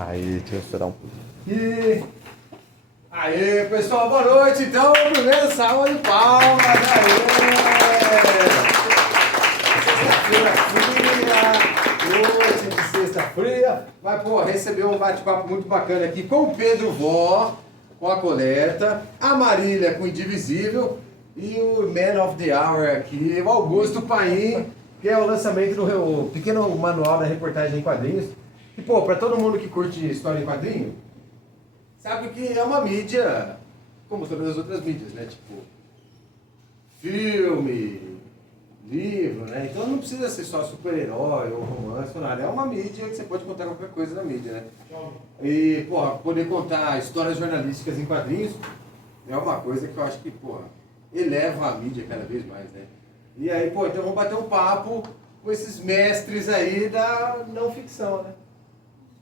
Aí, deixa eu estourar um pouco. E aí, pessoal, boa noite. Então, primeiro salve de palmas. Aê! Sexta-feira fria, noite de sexta fria. Mas, pô, recebeu um bate-papo muito bacana aqui com o Pedro Vó, com a Coleta, a Marília com o Indivisível e o Man of the Hour aqui, o Augusto Paim, que é o lançamento do pequeno manual da reportagem em quadrinhos. E, pô, pra todo mundo que curte história em quadrinho, sabe que é uma mídia, como todas as outras mídias, né? Tipo, filme, livro, né? Então não precisa ser só super-herói ou romance ou nada. É uma mídia que você pode contar qualquer coisa na mídia, né? E, porra, poder contar histórias jornalísticas em quadrinhos é uma coisa que eu acho que, porra, eleva a mídia cada vez mais, né? E aí, pô, então vamos bater um papo com esses mestres aí da não ficção, né?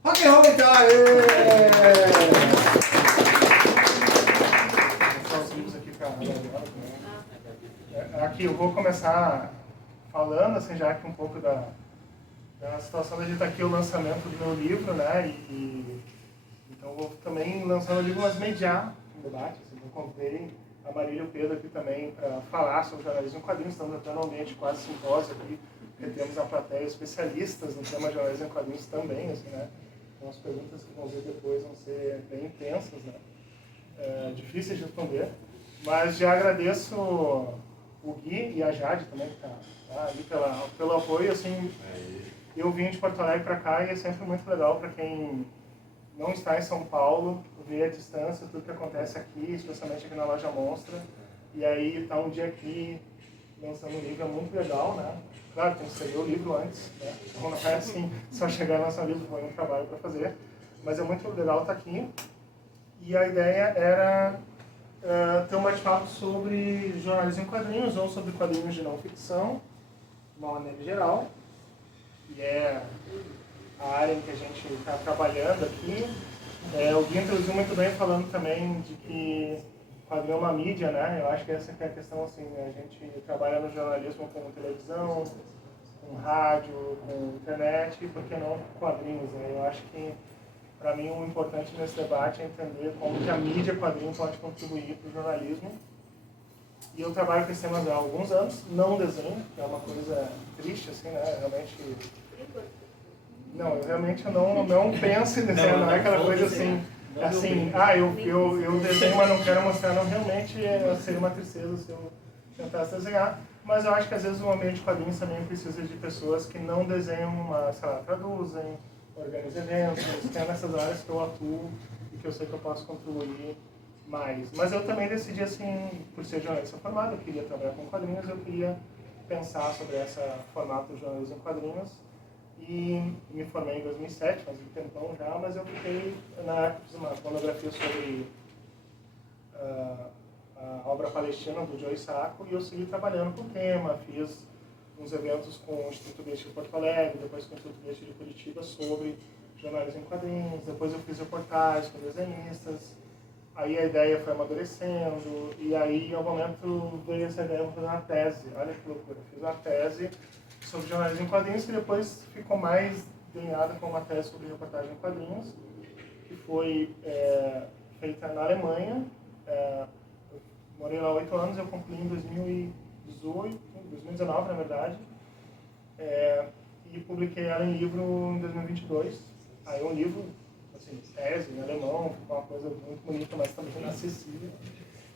Rock and roll então! Vou os livros aqui para aqui eu vou começar falando, assim, já que um pouco da situação da gente aqui, o lançamento do meu livro, né? Então vou também lançando o livro, mas mediar um debate. Assim, eu convidei a Marília e o Pedro aqui também para falar sobre jornalismo em quadrinhos. Estamos entrando num ambiente quase simpósio aqui, porque temos na plateia especialistas no tema de jornalismo em quadrinhos também, assim, né? Então as perguntas que vão ver depois vão ser bem intensas, né? Difíceis de responder, mas já agradeço o Gui e a Jade também, que está ali pelo apoio. Assim, eu vim de Porto Alegre para cá e é sempre muito legal para quem não está em São Paulo ver a distância, tudo que acontece aqui, especialmente aqui na Loja Monstra. E aí tá um dia aqui lançando um livro, é muito legal, né? Claro, tem que escrever o livro antes, né? Então não é assim, só chegar e lançar o livro, foi um trabalho para fazer. Mas é muito legal estar aqui. E a ideia era ter um bate-papo sobre jornalismo em quadrinhos ou sobre quadrinhos de não ficção, de uma maneira geral. E é a área em que a gente está trabalhando aqui. O Gui introduziu muito bem falando também de que quadrinho é uma mídia, né? Eu acho que essa que é a questão, assim, né? A gente trabalha no jornalismo com televisão, com rádio, com internet, e por que não quadrinhos, né? Eu acho que, para mim, o importante nesse debate é entender como que a mídia quadrinho pode contribuir para o jornalismo. E eu trabalho com esse tema há alguns anos, não desenho, que é uma coisa triste, assim, né? Realmente... Não, eu realmente não penso em desenhar, não é aquela coisa assim, eu desenho, mas não quero mostrar, não, realmente seria uma tristeza se eu tentasse desenhar, mas eu acho que às vezes o ambiente de quadrinhos também precisa de pessoas que não desenham, mas, sei lá, traduzem, organizam eventos, que é nessas áreas que eu atuo e que eu sei que eu posso contribuir mais. Mas eu também decidi, assim, por ser jornalista formado, eu queria trabalhar com quadrinhos, eu queria pensar sobre esse formato de jornalismo em quadrinhos. E me formei em 2007, faz um tempão já, mas eu fiquei, na época, fiz uma monografia sobre a obra palestina do Joe Sacco, e eu segui trabalhando com o tema, fiz uns eventos com o Instituto Goethe de Porto Alegre, depois com o Instituto Goethe de Curitiba sobre jornalismo em quadrinhos, depois eu fiz reportagens com desenhistas, aí a ideia foi amadurecendo, e aí em algum momento veio essa ideia de fazer uma tese, olha que loucura, fiz uma tese sobre jornalismo em quadrinhos, que depois ficou mais delineada com uma tese sobre reportagem em quadrinhos, que foi feita na Alemanha. Eu morei lá 8 anos, eu concluí em 2019, na verdade, e publiquei ela em livro em 2022. Aí um livro, assim, tese em alemão, ficou uma coisa muito bonita, mas também inacessível.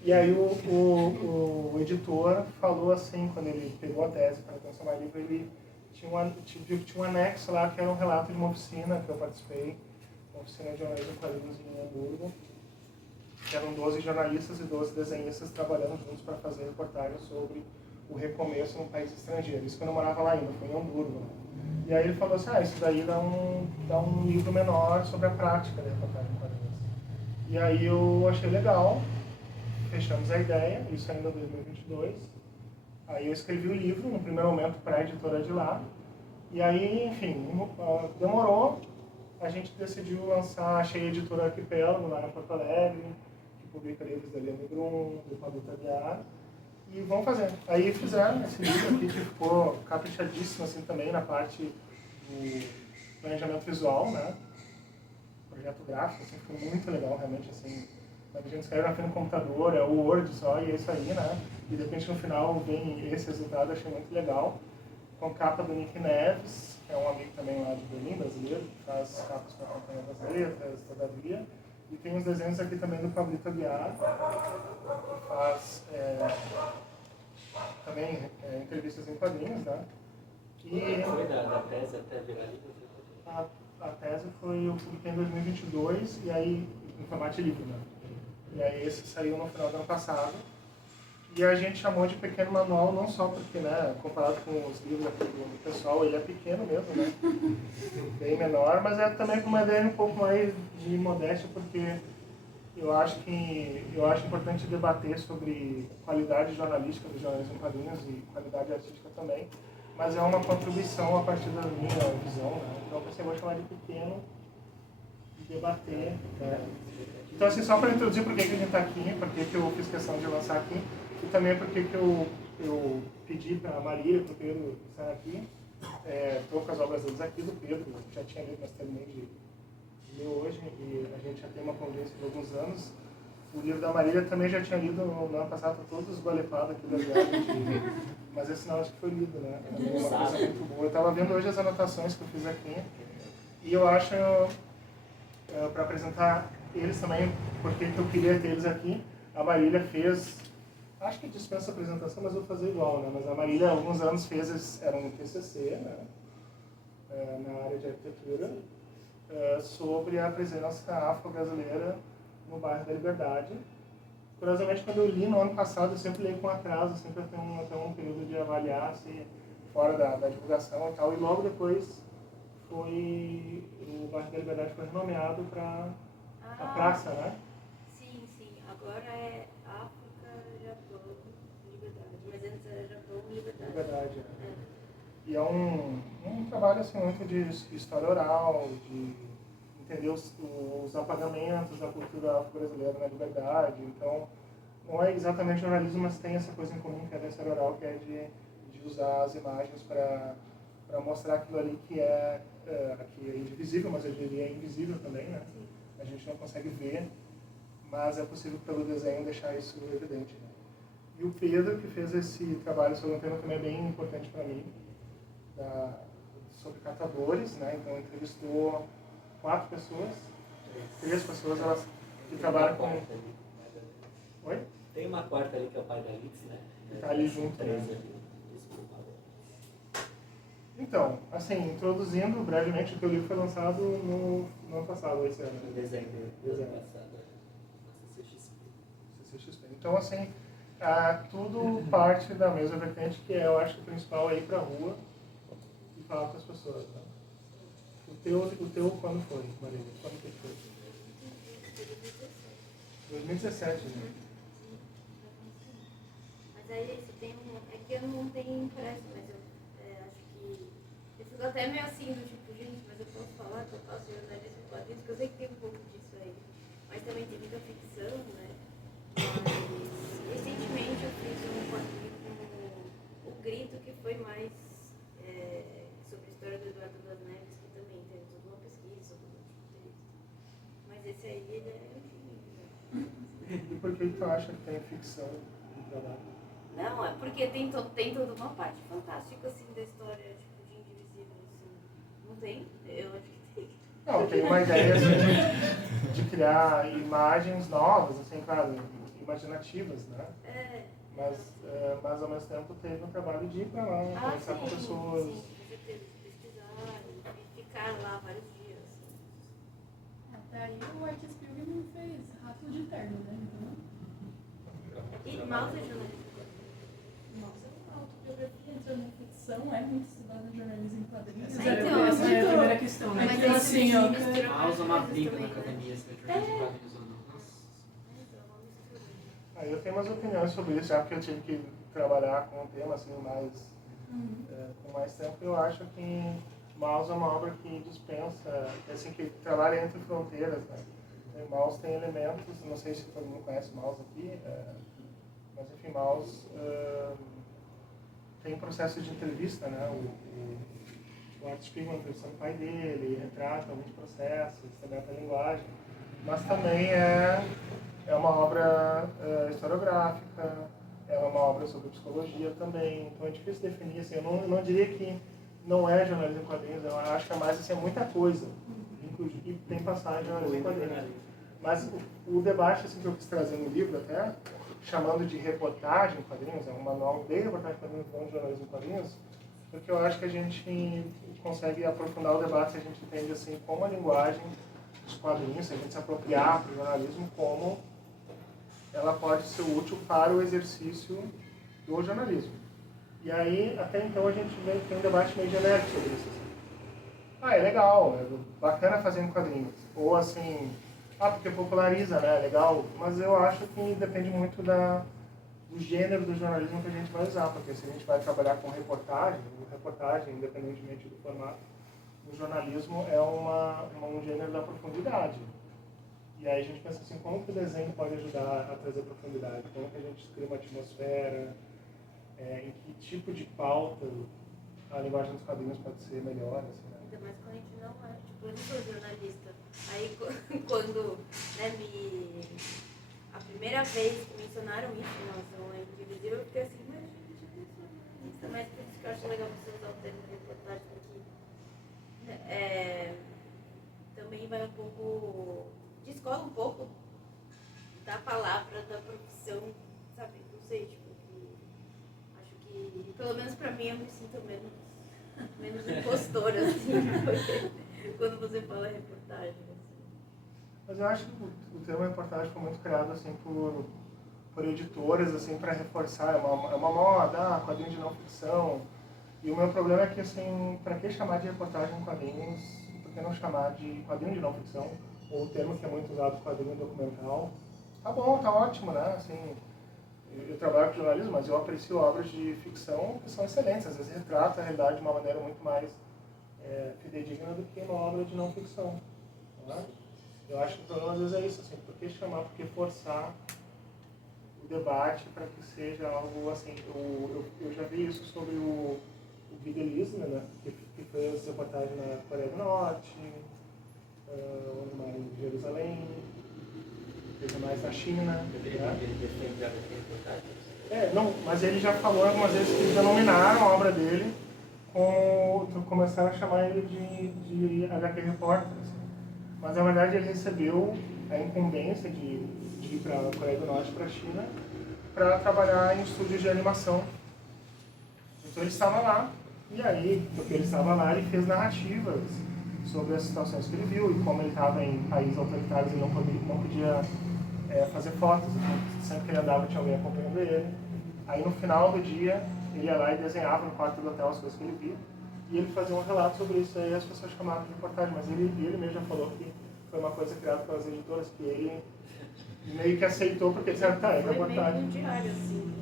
E aí o editor falou assim, quando ele pegou a tese para transformar em livro, ele tinha um anexo lá que era um relato de uma oficina que eu participei, uma oficina de jornalismo em quadrinhos em Hamburgo, que eram 12 jornalistas e 12 desenhistas trabalhando juntos para fazer reportagem sobre o recomeço num país estrangeiro. Isso que eu não morava lá ainda, foi em Hamburgo. Né? E aí ele falou assim, isso daí dá um livro menor sobre a prática da reportagem em quadrinhos. E aí eu achei legal. Fechamos a ideia, isso ainda em 2022. Aí eu escrevi o livro, no primeiro momento para a editora de lá. E aí, enfim, demorou. A gente decidiu lançar, achei a editora Arquipélago lá em Porto Alegre, que publica livros da Liane Brum, do Pablo Tabiar. E vamos fazer. Aí fizeram esse livro aqui, que ficou caprichadíssimo assim, também na parte do planejamento visual, né? projeto gráfico, assim, ficou muito legal, realmente, assim. A gente escreve na frente do computador, é o Word só, e é isso aí, né? E de repente no final vem esse resultado, eu achei muito legal. Com capa do Nick Neves, que é um amigo também lá de Berlim, brasileiro, que faz capas para a Companhia das Letras, Todavia. E tem os desenhos aqui também do Pablito Aguiar, que faz também entrevistas em quadrinhos, né? E foi da tese até virar livro? a tese eu publiquei em 2022, e aí, em formato livre, né? E aí esse saiu no final do ano passado. E a gente chamou de pequeno manual, não só porque, né, comparado com os livros aqui do pessoal, ele é pequeno mesmo, né? Bem menor, mas é também com uma ideia um pouco mais de modéstia, porque eu acho importante debater sobre qualidade jornalística do jornalismo em quadrinhos e qualidade artística também, mas é uma contribuição a partir da minha visão, né? Então eu pensei, vou chamar de pequeno e debater, né? Então, assim, só para introduzir por que a gente está aqui, por que eu fiz questão de lançar aqui, e também por que eu pedi para a Maria e para o Pedro estar aqui. Estou com as obras deles aqui, do Pedro, já tinha lido, mas terminei de ler hoje, e a gente já tem uma convivência por alguns anos. O livro da Marília também já tinha lido no ano passado, todos esgualepados aqui da viagem, mas esse não, acho que foi lido, né? É uma coisa muito boa. Eu estava vendo hoje as anotações que eu fiz aqui, e eu acho, para apresentar eles também, porque eu queria ter eles aqui, a Marília fez, acho que dispensa a apresentação, mas eu vou fazer igual, né? Mas a Marília, há alguns anos, era um TCC, né? Na área de arquitetura, sobre a presença afro-brasileira no bairro da Liberdade. Curiosamente, quando eu li no ano passado, eu sempre leio com atraso, sempre tem um período de avaliar, assim, fora da divulgação e tal, e logo depois o bairro da Liberdade foi renomeado para a praça, né? Sim. Agora é África, Japão, Liberdade. Mas antes era Japão, Liberdade. Liberdade, E é um trabalho, assim, muito de história oral, de entender os apagamentos da cultura afro-brasileira na Liberdade. Então, não é exatamente jornalismo, mas tem essa coisa em comum, que é da história oral, que é de usar as imagens para mostrar aquilo ali que é indivisível, mas eu diria invisível também, né? Sim. A gente não consegue ver, mas é possível pelo desenho deixar isso evidente, né? E o Pedro, que fez esse trabalho sobre um tema também bem importante para mim, sobre catadores, né? Então entrevistou 4 pessoas, 3 pessoas, elas que trabalham com... Oi? Tem uma quarta ali que é o pai da Liz, né? Que tá ali junto, 3 né? ali. Desculpa. Então, assim, introduzindo brevemente, o teu livro foi lançado no ano passado, esse ano. Em dezembro do ano passado, na CCXP. Então, assim, tudo parte da mesma vertente, que eu acho que o principal é ir pra rua e falar com as pessoas, né? O teu quando foi, Marília? Quando que foi? 2017, né? Mas aí isso tem é que eu não tenho impresso, mas eu acho que eu fico até meio assim do tipo, gente, mas eu posso falar que eu faço jornalismo em quadrinhos, porque eu sei que tem um pouco disso aí. Mas também tem muita ficção, né? Mas recentemente eu fiz um quadrinho com o Grito, que foi mais sobre a história do Eduardo das Neves, que também tem toda uma pesquisa, sobre o texto. Mas esse aí, ele é antigo, né? E por que tu acha que tem ficção no trabalho? Não, é porque tem toda uma parte fantástica, assim, da história, tipo, de Indivisível, assim. Não tem? Eu acho que tem. Não, tem uma ideia assim, de criar imagens novas, assim, claro, imaginativas, né? Mas ao mesmo tempo teve um trabalho de ir para lá, conversar com pessoas. Sim, com certeza, pesquisar e ficar lá vários dias. Assim. Até aí o Art Spiegelman fez Rato de Terno, né? E Mouse é jornalista. Nossa, a autobiografia entrou na ficção, é muito estudada no jornalismo em quadrinhos. Então, Essa é a primeira questão, né? Mas Então, aí assim, ó, Causa uma coisas briga também, na né? academia, se é jornalismo em quadrinhos ou não. Nossa. Aí eu tenho umas opiniões sobre isso, já porque eu tive que trabalhar com um tema assim, com mais tempo. Eu acho que Maus é uma obra que dispensa, assim, que trabalha entre fronteiras, né? E Maus tem elementos, não sei se todo mundo conhece Maus aqui, mas enfim, Maus tem um processo de entrevista, né? o Art Spiegelman entrevistando o pai dele, retrata alguns processos, também a linguagem, mas também é uma obra historiográfica, é uma obra sobre psicologia também, então é difícil definir, assim, eu não diria que não é jornalismo em quadrinhos, eu acho que é mais assim, é muita coisa, e tem passagem de jornalismo em quadrinhos. Mas o debate assim, que eu quis trazer no livro até, chamando de reportagem em quadrinhos, é um manual de reportagem em quadrinhos, não de jornalismo em quadrinhos, porque eu acho que a gente consegue aprofundar o debate se a gente entende assim, como a linguagem dos quadrinhos, se a gente se apropriar do jornalismo, como ela pode ser útil para o exercício do jornalismo. E aí, até então, a gente tem um debate meio genérico sobre isso. Assim. É legal, é bacana fazer em quadrinhos. Ou assim, porque populariza, né? É legal. Mas eu acho que depende muito do gênero do jornalismo que a gente vai usar. Porque se a gente vai trabalhar com reportagem, independentemente do formato, o jornalismo é um gênero da profundidade. E aí a gente pensa assim, como que o desenho pode ajudar a trazer profundidade? Como que a gente cria uma atmosfera? Em que tipo de pauta a linguagem dos quadrinhos pode ser melhor? Assim, né? Ainda mais quando a gente não é, tipo, eu não sou jornalista. Aí quando, né, a primeira vez que mencionaram isso em relação ao invisível, eu fiquei assim, mas gente, eu não sou jornalista. Mas por isso que eu acho legal você usar o termo de reportagem, porque também vai um pouco, descola um pouco da palavra, da profissão, sabe? Não sei, tipo, acho que, pelo menos pra mim, eu me sinto menos impostora, assim, quando você fala reportagem. Assim. Mas eu acho que o termo reportagem foi muito criado assim, por editoras assim, para reforçar, é uma moda, quadrinho de não ficção. E o meu problema é que, assim, para que chamar de reportagem em quadrinhos, por que não chamar de quadrinho de não ficção, ou o termo que é muito usado, quadrinho documental? Tá bom, tá ótimo, né? Assim, eu trabalho com jornalismo, mas eu aprecio obras de ficção que são excelentes, às vezes retrata a realidade de uma maneira muito mais fidedigna do que uma obra de não ficção. Né? Eu acho que o problema às vezes é isso, assim, por que chamar, por que forçar o debate para que seja algo assim, eu já vi isso sobre o Guy Delisle, né, que fez reportagem na Coreia do Norte, em Jerusalém, fez mais na China. Ele defende a reportagem. Não, mas ele já falou algumas vezes que denominaram a obra dele como começaram a chamar ele de HQ Repórter. Assim. Mas na verdade ele recebeu a incumbência de ir para a Coreia do Norte e para a China para trabalhar em estúdios de animação. Então ele estava lá, e aí, porque ele estava lá, ele fez narrativas sobre as situações que ele viu, e como ele estava em países autoritários, ele não podia fazer fotos, então, sempre que ele andava tinha alguém acompanhando ele. Aí no final do dia, ele ia lá e desenhava no quarto do hotel as coisas que ele via, e ele fazia um relato sobre isso, aí as pessoas chamavam de reportagem, mas ele mesmo já falou que foi uma coisa criada pelas editoras, que ele meio que aceitou, porque disseram, tá, é reportagem. Foi meio um diário, assim.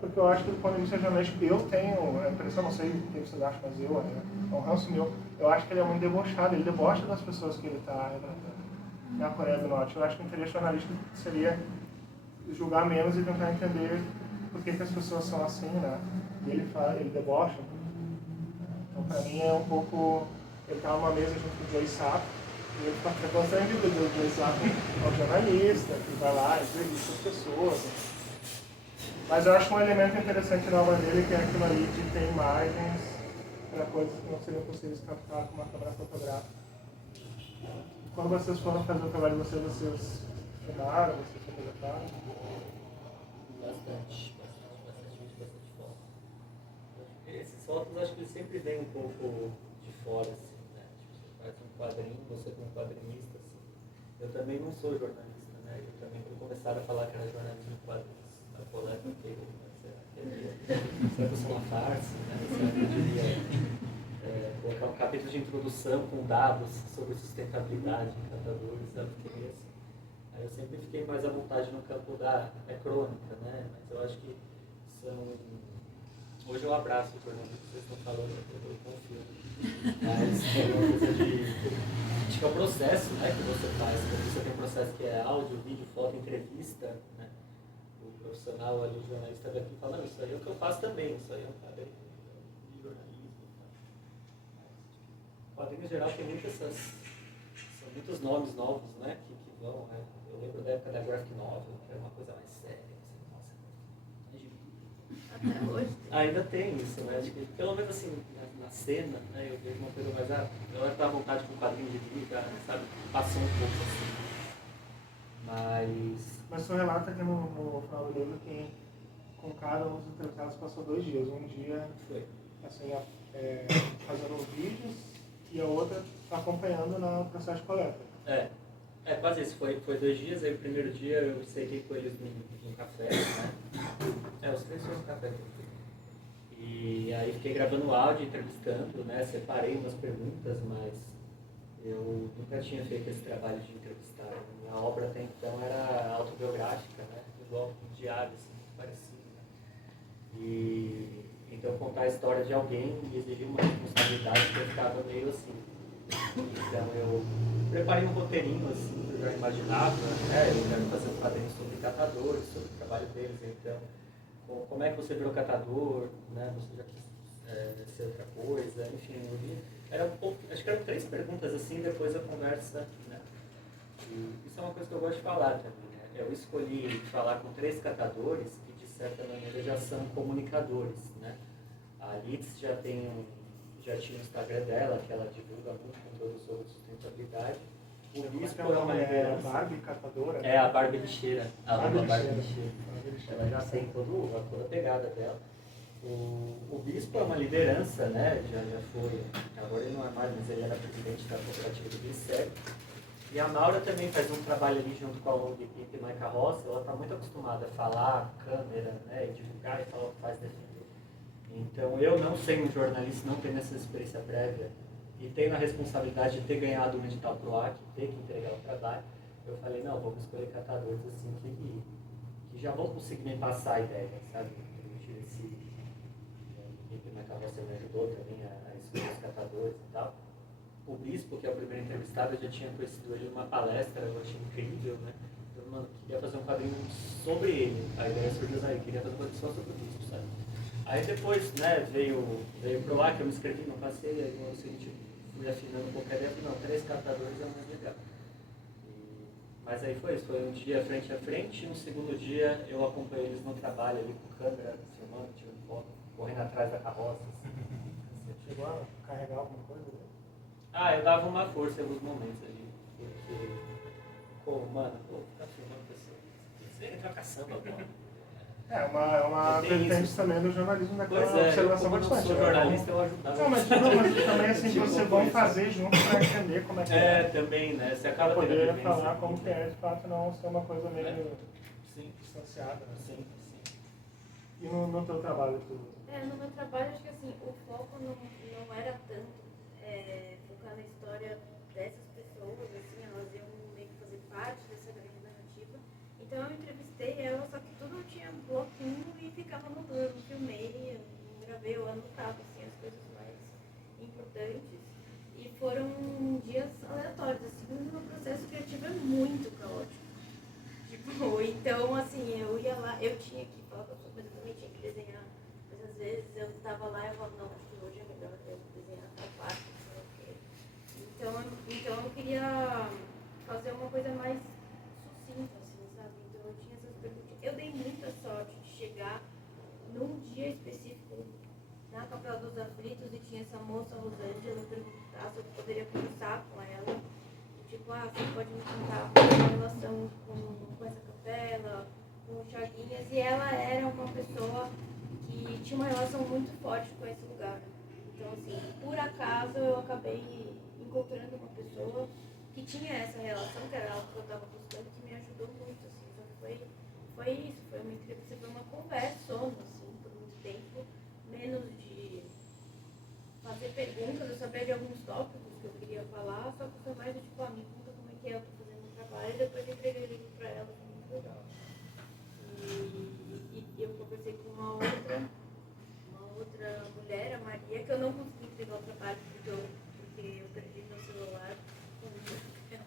Porque eu acho que do ponto de vista jornalístico, eu tenho a impressão, não sei o que vocês acham, mas é um ranço meu, eu acho que ele é muito debochado, ele debocha das pessoas que ele está retratando na Coreia do Norte. Eu acho que o interesse jornalístico seria julgar menos e tentar entender por que as pessoas são assim, né? E ele debocha. Então, para mim, é um pouco... Ele estava numa mesa junto com o Joe Sapp, e ele está constrangendo o Joe Sapp ao jornalista, que vai lá, entrevista as pessoas, né? Mas eu acho um elemento interessante na obra dele que é aquilo ali de ter imagens para coisas que não seriam possíveis captar com uma câmera fotográfica. Quando vocês foram fazer o trabalho de vocês filmaram, vocês fotografaram? Bastante foto. Esses fotos acho que sempre vêm um pouco de fora, assim, né? Tipo, você faz um quadrinho, você como quadrinista, assim. Eu também não sou jornalista, né? Eu também vou começar a falar que era jornalismo em quadrinhos. A colega que será que eu sou uma farsa, né? Será que eu deveria colocar um capítulo de introdução com dados sobre sustentabilidade em catadores, sabe o que é isso? Aí eu sempre fiquei mais à vontade no campo da crônica, né? Mas eu acho que hoje eu abraço o jornalismo que vocês estão falando, eu confio. Mas é uma coisa acho que é o processo, né, que você faz. Você tem um processo que é áudio, vídeo, foto, entrevista, né? O profissional ali, o jornalista daqui fala, não, isso aí é o que eu faço também, isso aí é um padrão de jornalismo. O quadrinho em geral tem são muitos nomes novos, né, que vão, né? Eu lembro da época da graphic novel, que era uma coisa mais séria, assim, nossa, Até hoje. ainda tem isso, né? Acho que, pelo menos assim, na cena, né, eu vejo uma coisa mais, eu tá à vontade com o quadrinho de vida, sabe? Passou um pouco assim. Mas tu relata que no final do livro que com cada um dos entrevistados passou 2 dias. Um dia, Foi. assim, fazendo vídeos e a outra acompanhando no processo de coleta. Quase isso. Foi 2 dias, aí o primeiro dia eu sentei com eles num café, né? Os 3 foram no café. E aí fiquei gravando áudio, entrevistando, né? Separei umas perguntas, mas eu nunca tinha feito esse trabalho de entrevistar. Minha obra até então era autobiográfica, né? Igual um diário, assim, muito parecido. Né? E então contar a história de alguém me exigiu uma responsabilidade que eu ficava meio assim. Então eu preparei um roteirinho assim, que eu já imaginava, né? Eu quero fazer um quadrinho sobre catadores, sobre o trabalho deles, então como é que você virou catador, né? Você já quis ser outra coisa, enfim, eu vi. Era um pouco, acho que eram 3 perguntas assim, depois a conversa, né? E isso é uma coisa que eu gosto de falar também, né? Eu escolhi falar com 3 catadores que de certa maneira já são comunicadores, né? A Litz já tinha o Instagram dela, que ela divulga muito conteúdo sobre sustentabilidade. O Bispo é uma liderança. A Barbie catadora? É a Barbie lixeira. A Barbie Barbie lixeira. lixeira. Ela já tem toda a pegada dela. O Bispo é uma liderança, né? Já foi, agora ele não é mais, mas ele era presidente da cooperativa do Glicério. E a Maura também faz um trabalho ali junto com a ONG Pipe Maica Rossi. Ela está muito acostumada a falar, câmera, né? E divulgar e falar o que faz defender. Então, eu não sendo um jornalista, não tendo essa experiência prévia e tendo a responsabilidade de ter ganhado um edital pro AC, ter que entregar o trabalho, eu falei, não, vamos escolher catadores assim que já vão conseguir me passar a ideia, sabe? Permitir esse... O Maica Rossi me ajudou também a escolher os catadores e tal. O Bispo, que é o primeiro entrevistado, eu já tinha conhecido ele numa palestra, eu achei incrível, né? Eu, mano, queria fazer um quadrinho sobre ele. A ideia surgiu daí, eu queria fazer um quadrinho só sobre o Bispo, sabe? Aí depois, né, veio pro ar, que eu me inscrevi, não passei, aí no ano seguinte fui afinando um pouco a ideia, falei, não, 3 catadores é o mais legal. Mas aí foi isso, foi um dia frente a frente, no segundo dia eu acompanhei eles no trabalho ali com câmera, filmando, tirando foto, correndo atrás da carroça. Você chegou a carregar alguma coisa? Eu dava uma força em alguns momentos ali, porque, ficar filmando pessoas, você entra a caçamba agora. É uma vertente também do jornalismo daquela observação como eu não constante. sou jornalista, eu ajudava. Não, mas também assim que vocês vão fazer junto para entender como é que é. Também, né? Você Para acaba poder falar como que é, de fato, não ser uma coisa meio Sim. distanciada. Né? Sim. E no teu trabalho, tu... No meu trabalho, acho que assim, o foco não era tanto focar na história dessas pessoas, assim, elas iam meio que fazer parte dessa grande narrativa. Então eu entrevistei ela, só que tudo eu tinha bloquinho e ficava anotando, eu filmei, eu gravei, eu anotava assim, as coisas mais importantes. E foram dias aleatórios, assim, o meu processo criativo é muito caótico. Tipo, então assim, eu ia lá, eu tinha que falar com a pessoa, mas eu também tinha que desenhar. Mas às vezes eu tava lá e eu falava, não, acho que hoje é melhor eu desenhar tal parte, não sei o quê. Então eu queria fazer uma coisa mais sucinta, assim, sabe? Então eu tinha essas perguntas. Eu dei muita sorte de chegar num dia específico na Capela dos Aflitos e tinha essa moça Rosângela me perguntar se eu poderia conversar com ela. Tipo, você pode me contar qual é a relação com essa capela, com o Chaguinhas. E ela era uma pessoa que tinha uma relação muito forte com esse lugar. Então, assim, por acaso eu acabei encontrando uma pessoa que tinha essa relação, que era algo que eu estava buscando, que me ajudou muito, assim. Então foi isso, foi uma entrevista, foi uma conversa, assim, por muito tempo, menos de fazer perguntas, eu sabia de alguns tópicos que eu queria falar, só que foi mais do tipo, me conta como é que é, eu tô fazendo o trabalho, e depois eu entreguei o livro pra ela, foi muito legal. E eu conversei com uma outra mulher, a Maria, que eu não consegui entregar o trabalho porque eu perdi meu celular com o papel.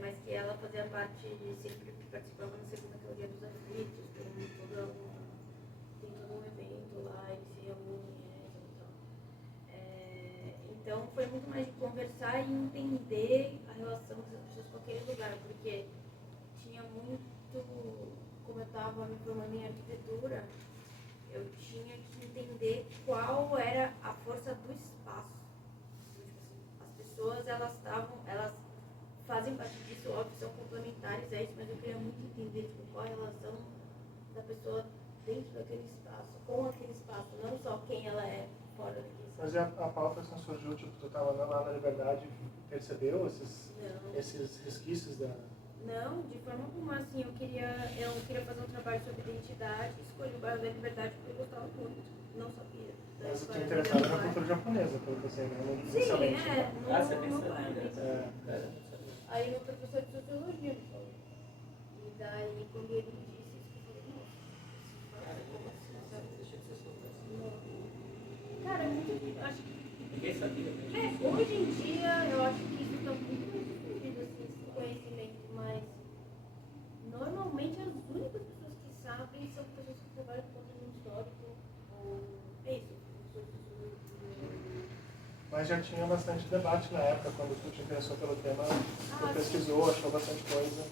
Mas que ela fazia parte, sempre participava na segunda teoria dos aflitos, tem todo um evento lá, eles se reúnem, e tal. Então foi muito mais de conversar e entender a relação das pessoas com aquele lugar, porque tinha muito, como eu estava me formando em arquitetura, eu tinha que entender qual era a força do espaço. Então, tipo assim, as pessoas, elas fazem parte disso, óbvio, são complementares a isso, mas eu queria muito entender tipo, qual a relação da pessoa dentro daquele espaço, com aquele espaço, não só quem ela é fora daquele espaço. Mas e a pauta assim surgiu, tipo, tu estava andando lá na Liberdade e percebeu esses resquícios da... Não, de forma alguma, assim, eu queria fazer um trabalho sobre identidade, escolhi o bairro da Liberdade porque eu gostava muito, não sabia. Mas o que é interessado na cultura japonesa, pelo que eu sei, né? Inicialmente, Sim, né? Você nem no sabia. bairro. Cara, não sabia. Aí meu professor de sociologia me falou. E daí, quando ele me disse isso, eu falei, Cara, nossa, como assim, sabe? deixa de ser soubesse. Cara, é muito, acho que, Ninguém sabia. hoje em dia, eu acho que isso está muito mais difundido, assim, esse conhecimento, mas normalmente as únicas pessoas que sabem são pessoas que trabalham com conteúdo histórico, ou, é isso, pessoas de sociologia. Mas já tinha bastante debate na época, quando tu te interessou pelo tema, tu Ah, pesquisou, achou bastante coisa.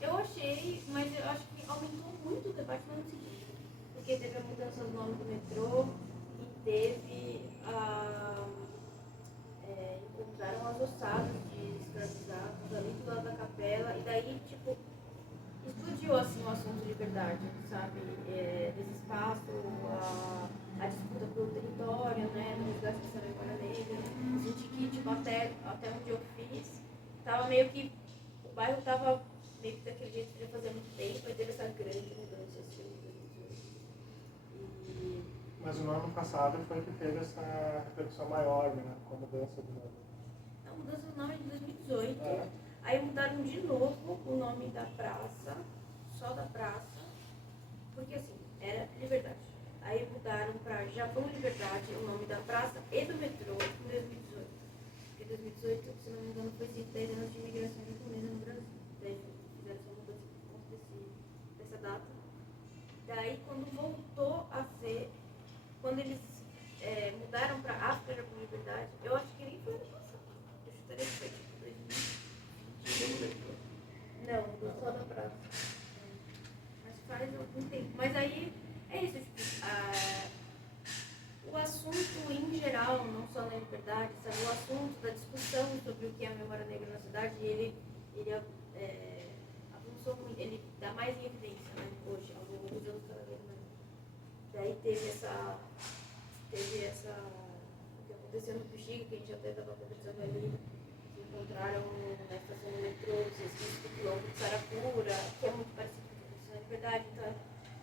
Eu achei, mas eu acho que aumentou muito o debate no ano seguinte. Porque teve a mudança do nome do metrô e teve encontraram as ossadas de escravizados ali do lado da capela, e daí, tipo, explodiu assim o assunto de liberdade, sabe? Desse espaço, a disputa pelo território, né? No resgate da memória negra. Eu senti que, tipo, até onde eu fiz, tava meio que. O bairro tava meio que daquele jeito que já fazia muito tempo, aí teve essa grande mudança assim, em 2018. E. Mas no ano passado foi que teve essa repercussão maior, né? Com a mudança do nome. A mudança do nome é de 2018. É. Aí mudaram de novo o nome da praça, só da praça, porque assim, era Liberdade. Aí mudaram para Japão Liberdade, o nome da praça e do metrô em 2018. Porque 2018, se não me engano, foi 10 anos de imigração japonesa no Brasil. Daí fizeram essa mudança por conta dessa data. Daí quando voltou a ser, quando eles mudaram para África Japão Liberdade, eu acho que nem foi ano passado. Eu chutaria que foi tipo 2020. Não, só da praça. Mas faz algum tempo. Mas aí é isso, tipo, o assunto em geral, não só na liberdade, sabe? O assunto da discussão sobre o que é a memória negra na cidade, ele avançou muito, ele dá mais em evidência, né? Hoje, ao longo dos anos cada vez mais. Daí teve o que aconteceu no Bexiga, que a gente até estava conversando ali. Encontraram na estação do metrô os resquícios do quilombo de Sarapura, que é muito parecido com o que aconteceu na Liberdade, então,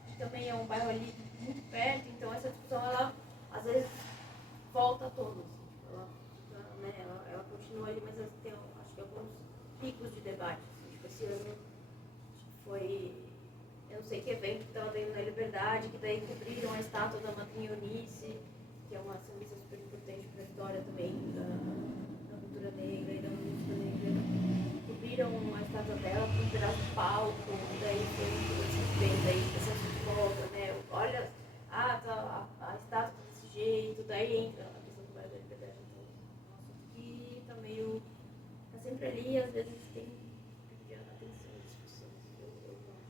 e também é um bairro ali muito perto, então essa discussão, ela às vezes volta à tona, assim, tipo, ela continua ali, mas tem, acho que alguns picos de debate, assim, tipo, esse ano foi, eu não sei que evento que estava tendo na Liberdade, que daí cobriram a estátua da Madrinha Eunice, que é uma simbolista super importante para a história também da cultura negra e da música negra. Cobriram a estátua dela com um pedaço de palco, daí foi tudo assim, daí essa volta, né? Olha, tá, a estátua tá desse jeito, daí entra a questão do bairro da Liberdade. Então, é um assunto que tá meio. Tá sempre ali e às vezes tem que pedir atenção das pessoas.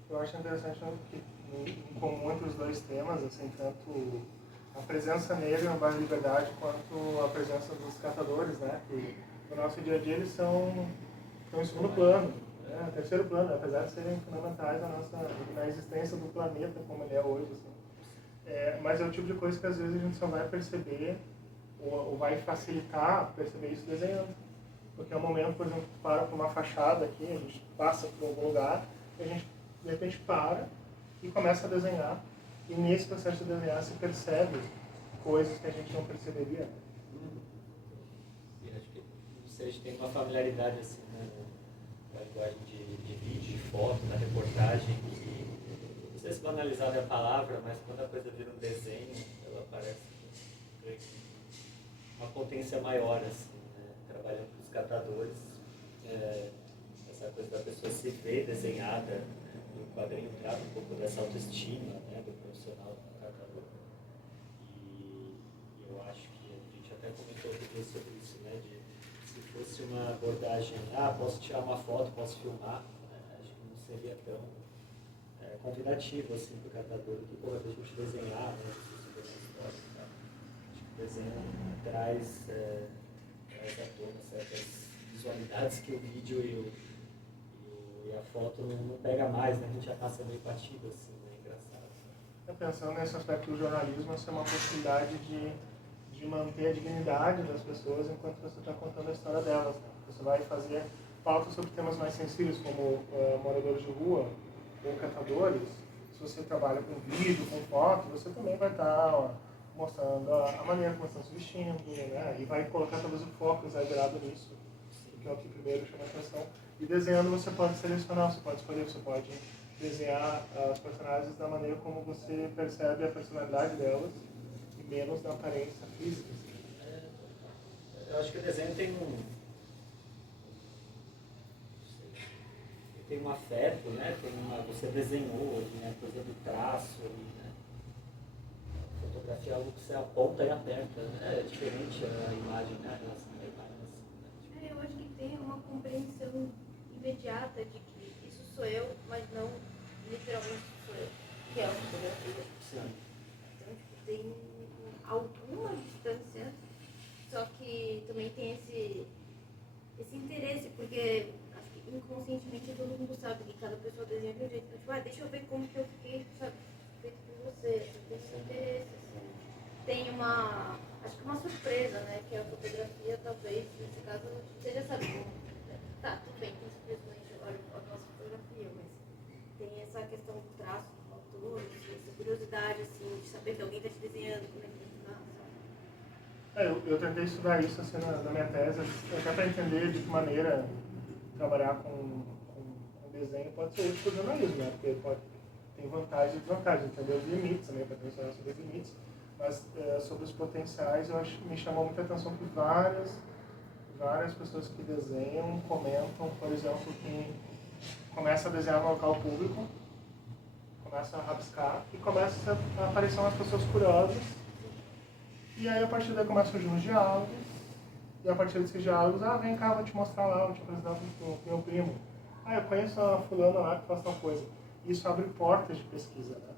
Eu acho interessante que, em comum entre os dois temas, assim, tanto a presença negra no bairro Liberdade quanto a presença dos catadores, né? Que no nosso dia a dia eles estão em segundo plano, né? Terceiro plano, apesar de serem fundamentais na existência do planeta como ele é hoje. Assim. Mas é o tipo de coisa que às vezes a gente só vai perceber ou vai facilitar perceber isso desenhando. Porque é um momento, por exemplo, que para por uma fachada aqui, a gente passa por algum lugar, e a gente de repente para e começa a desenhar. E nesse processo de desenhar se percebe coisas que a gente não perceberia. E acho que vocês têm uma familiaridade assim, né, com a linguagem de vídeo, de foto, na reportagem, que não sei se banalizada é a palavra, mas quando a coisa vira um desenho, ela parece uma potência maior, assim, né, trabalhando com os catadores, essa coisa da pessoa se ver desenhada, o quadrinho trata um pouco dessa autoestima, né, do profissional catador. E eu acho que a gente comentou outro dia sobre isso, né? De se fosse uma abordagem, posso tirar uma foto, posso filmar, né, acho que não seria tão convidativo assim para o catador que pô, deixa eu te desenhar, né? Uma história, tá? Acho que o desenho traz à tona certas visualidades que o vídeo e a foto não pega mais, né? A gente já passa meio batido assim, né? Engraçado. Pensando nesse aspecto do jornalismo, essa é uma possibilidade de manter a dignidade das pessoas enquanto você está contando a história delas. Né? Você vai fazer pautas sobre temas mais sensíveis, como moradores de rua ou catadores. Se você trabalha com vídeo, com foto, você também vai estar mostrando a maneira como estão se vestindo, né? E vai colocar talvez o foco exagerado nisso, que é o que primeiro chama a atenção. E desenhando você pode selecionar, você pode escolher, você pode desenhar as personagens da maneira como você percebe a personalidade delas e menos da aparência física. Eu acho que o desenho tem um afeto, né? Você desenhou, né? Coisa do traço ali, né? A fotografia é algo que você aponta e aperta, né? É diferente a imagem, né? A relação da imagem assim, né? Eu acho que tem uma compreensão imediata de que isso sou eu, mas não literalmente sou eu, que é uma fotografia. Sim. Então, tipo, tem alguma distância, só que também tem esse interesse, porque acho que inconscientemente todo mundo sabe que cada pessoa desenha de um jeito. Então, tipo, deixa eu ver como que eu fiquei, sabe, feito por você, tem esse interesse, assim. Tem acho que uma surpresa, né, que a fotografia talvez, nesse caso, você já sabe como, né? Tá, tudo bem, tem simplesmente olha a nossa fotografia, mas tem essa questão do traço, do autor, essa curiosidade, assim, de saber que alguém está te desenhando, como é que tá, sabe? Eu tentei estudar isso assim, na minha tese, até para entender de que maneira trabalhar com desenho pode ser útil para o jornalismo, né? Porque tem vantagens e desvantagens, entender os limites também, para mencionar sobre os limites, mas sobre os potenciais me chamou muita atenção que várias pessoas que desenham comentam, por exemplo, que começa a desenhar no local público, começa a rabiscar e começa a aparecer umas pessoas curiosas. E aí, a partir daí, começam a surgir uns diálogos. E a partir desses diálogos, vem cá, vou te mostrar lá, vou te apresentar pro meu primo. Eu conheço a fulana lá que faz tal coisa. Isso abre portas de pesquisa, né?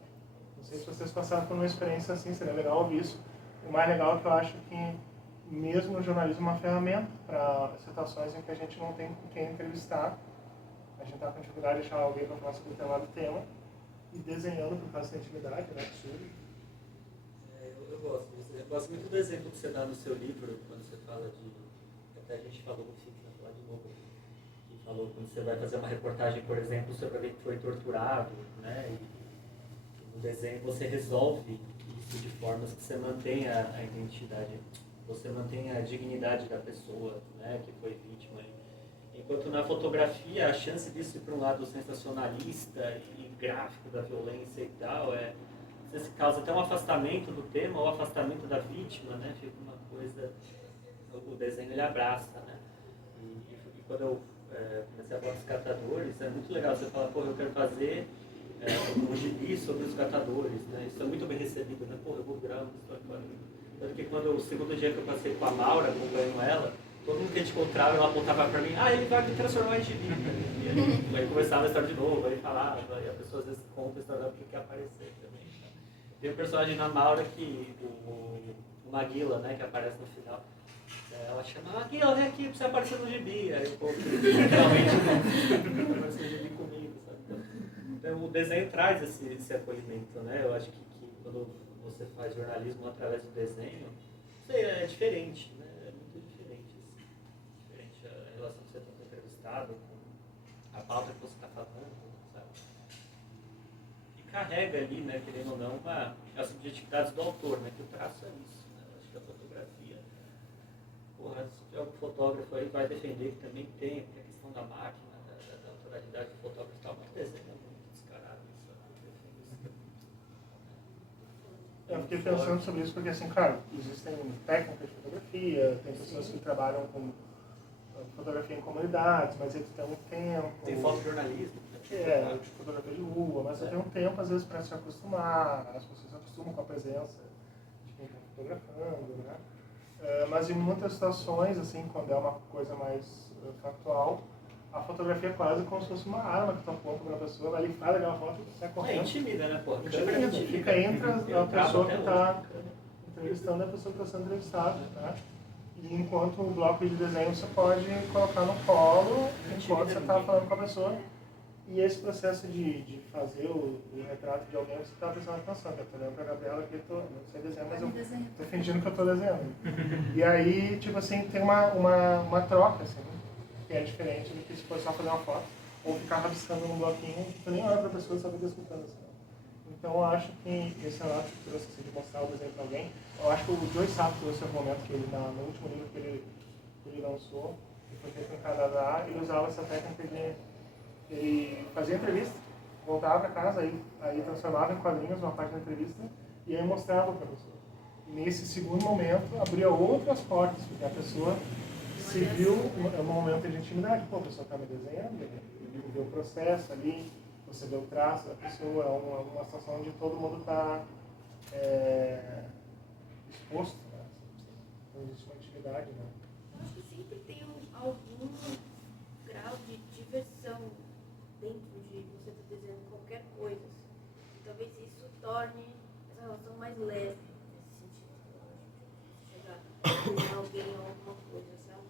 Não sei se vocês passaram por uma experiência assim, seria legal ouvir isso. O mais legal é que eu acho que, mesmo no jornalismo, é uma ferramenta para situações em que a gente não tem com quem entrevistar. A gente está com dificuldade de achar alguém para falar sobre determinado tema. E desenhando por causa da intimidade, né? Que surge. Eu gosto disso. Eu gosto muito do exemplo que você dá no seu livro, quando você fala até a gente falou no FIC, vai falar de novo, que falou quando você vai fazer uma reportagem, por exemplo, sobre alguém que foi torturado, né? E no desenho você resolve isso de formas que você mantém a identidade, você mantém a dignidade da pessoa, né? Que foi vítima. Enquanto na fotografia a chance disso ir para um lado sensacionalista e gráfico da violência e tal você causa até um afastamento do tema ou afastamento da vítima, né? Fica uma coisa, o desenho ele abraça, né? E quando eu comecei a falar dos catadores, é muito legal você falar, eu quero fazer um gibi sobre os catadores, né? Isso é muito bem recebido, né? Eu vou virar uma história. Tanto que o segundo dia que eu passei com a Maura, acompanhando ela, todo mundo que a gente encontrava, ela apontava pra mim, ele vai me transformar em gibi. E aí começava a história de novo, aí falava, e a pessoa às vezes conta a história dela porque quer aparecer também. Tem um personagem na Maura que, o Maguila, né, que aparece no final. Ela chama, Maguila, vem aqui pra você aparecer no gibi. Aí o povo literalmente aparece no gibi comigo, sabe? Então o desenho traz esse acolhimento, né? Eu acho que quando você faz jornalismo através do desenho, não sei, é diferente, né? É muito diferente. Assim. Diferente a relação que você está com o entrevistado, com a pauta que você está falando, sabe? Carrega ali, né, querendo ou não, as subjetividades do autor, né, que o traço é isso, né, eu acho que a fotografia, se tiver algum fotógrafo aí vai defender que também tem a questão da máquina, da autoralidade do fotógrafo e tal, mas o desenho é muito descarado, isso. Eu fiquei pensando sobre isso porque, assim, claro, existem técnicas de fotografia, tem pessoas que trabalham com fotografia em comunidades, mas eles têm muito tempo. Tem fotojornalismo. De fotografia de rua, mas tem um tempo, às vezes, para se acostumar, as pessoas se acostumam com a presença de quem está fotografando, né? Mas em muitas situações, assim, quando é uma coisa mais factual, a fotografia é quase como se fosse uma arma que tu aponta para a pessoa, vai ali, faz aquela foto e sai É, correndo. intimida, né, pô? Intimida, fica entre a pessoa que está entrevistando e a pessoa que está sendo entrevistada, né? E enquanto o bloco de desenho você pode colocar no colo, enquanto você está falando com a pessoa. E esse processo de fazer o retrato de alguém, você está prestando atenção. Eu estou olhando para a Gabriela aqui, não sei desenhar, mas eu estou fingindo que eu estou desenhando. E aí, tipo assim, tem uma troca, assim, que é diferente do que se for só fazer uma foto ou ficar rabiscando num bloquinho, tu nem olha para a pessoa e sabe o que está escutando, assim. Então, eu acho que esse relato que trouxe, assim, de mostrar o desenho para alguém, eu acho que o Joe Sato trouxe um momento que ele, no último livro que ele lançou, que foi feito no Canadá, ele usava essa técnica de ele fazia entrevista, voltava para casa, aí transformava em quadrinhos uma parte da entrevista e aí mostrava para a pessoa. Nesse segundo momento, abria outras portas, porque a pessoa se viu um momento de intimidade. Pô, a pessoa está me desenhando, ele vê o processo ali, você vê o traço da pessoa, é uma situação onde todo mundo está exposto, né? Então existe uma intimidade, né? Eu acho que sempre tem algum grau de diversão dentro de você estar desenhando qualquer coisa. Assim. Talvez isso torne essa relação mais leve nesse sentido. Chegar a desenhar alguém ou alguma coisa, sabe?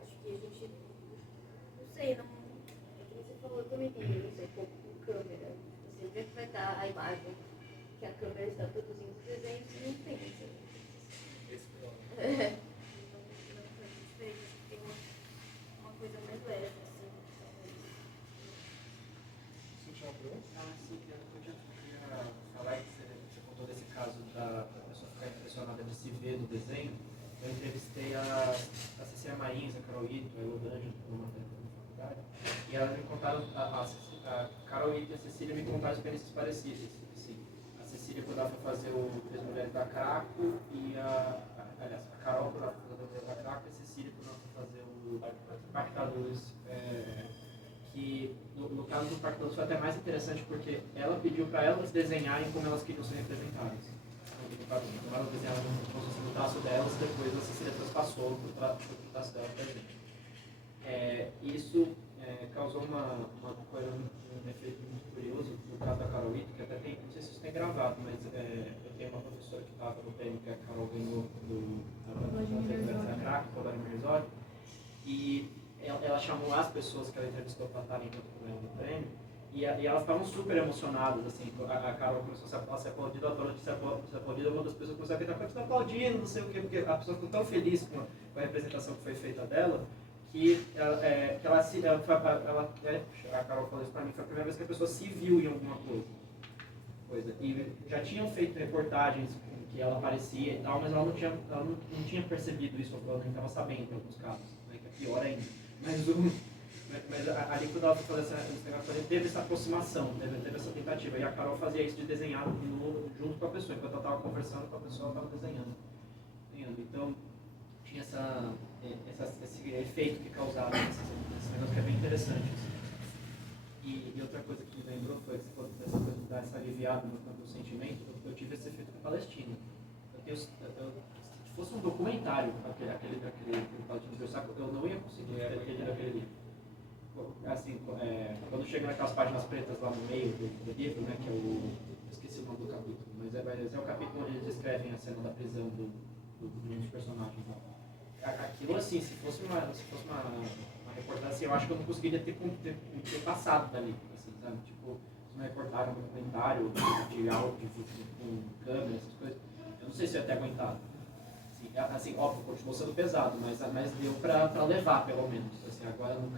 Acho que a gente, não sei, não, é que você falou, eu também tenho, não sei, pouco com câmera. Assim, onde é que vai estar a imagem que a câmera está produzindo os desenhos? Não tem, assim. É. Tem uma coisa mais leve, assim, talvez. Você tinha uma pergunta? Sim, eu queria falar que você contou desse caso da pessoa ficar impressionada de se ver no desenho. Eu entrevistei a Cecília Marins, a Carol Ito, a Elodângela, numa faculdade, e elas me contaram, a Carol Ito e a Cecília me contaram experiências parecidas. Assim, a Cecília, quando ela foi fazer o Três Mulheres da Craco, e aliás, a Carol, quando ela foi fazer o Mulheres da Craco, e a Cecília, quando ela foi fazer o Parque da Luz. Que no caso do Parque da Luz foi até mais interessante porque ela pediu para elas desenharem como elas queriam ser representadas. Então elas desenharam como se fosse no traço delas, depois a Cecília transpassou para o traço dela para a gente. Isso causou um efeito muito curioso no caso da Carol Ito, que até tem, não sei se isso tem gravado, mas eu tenho uma professora que estava no prêmio que a Carol ganhou da Crack, o Vladimir Herzog, e ela chamou as pessoas que ela entrevistou para estarem no prêmio, e elas estavam super emocionadas, assim, a Carol começou a ser aplaudida, ela falou de ser aplaudida, uma das pessoas começou a gritar, você está aplaudindo, não sei o quê, porque a pessoa ficou tão feliz com a representação que foi feita dela, que a Carol falou isso para mim, foi a primeira vez que a pessoa se viu em alguma coisa. E já tinham feito reportagens que ela aparecia e tal, mas ela não tinha percebido isso, ela não estava sabendo em alguns casos, né, que é pior ainda. Mas ali quando ela foi fazer esse negócio, teve essa aproximação, teve essa tentativa. E a Carol fazia isso de desenhar junto com a pessoa. Enquanto ela estava conversando com a pessoa, ela estava desenhando. Então, tinha esse efeito que causava esse negócio que é bem interessante. Assim. E outra coisa que me lembrou foi que você falou dessa coisa de dar essa aliviada no sentimento. Eu tive esse efeito com a Palestina. Se fosse um documentário, aquele Palestina do Saco, eu não ia conseguir ter aquele livro. Assim, quando chega naquelas páginas pretas lá no meio do livro, né, que é eu esqueci o nome do capítulo, mas é o capítulo onde eles descrevem a cena da prisão de um dos personagens lá. Aquilo, assim, se fosse uma reportagem, assim, eu acho que eu não conseguiria ter passado dali, assim, sabe? Tipo, se uma reportagem, um documentário de áudio, com câmera, essas coisas, eu não sei se eu ia ter aguentado. Assim, óbvio, continuou sendo pesado, mas deu para levar, pelo menos. Assim, agora, no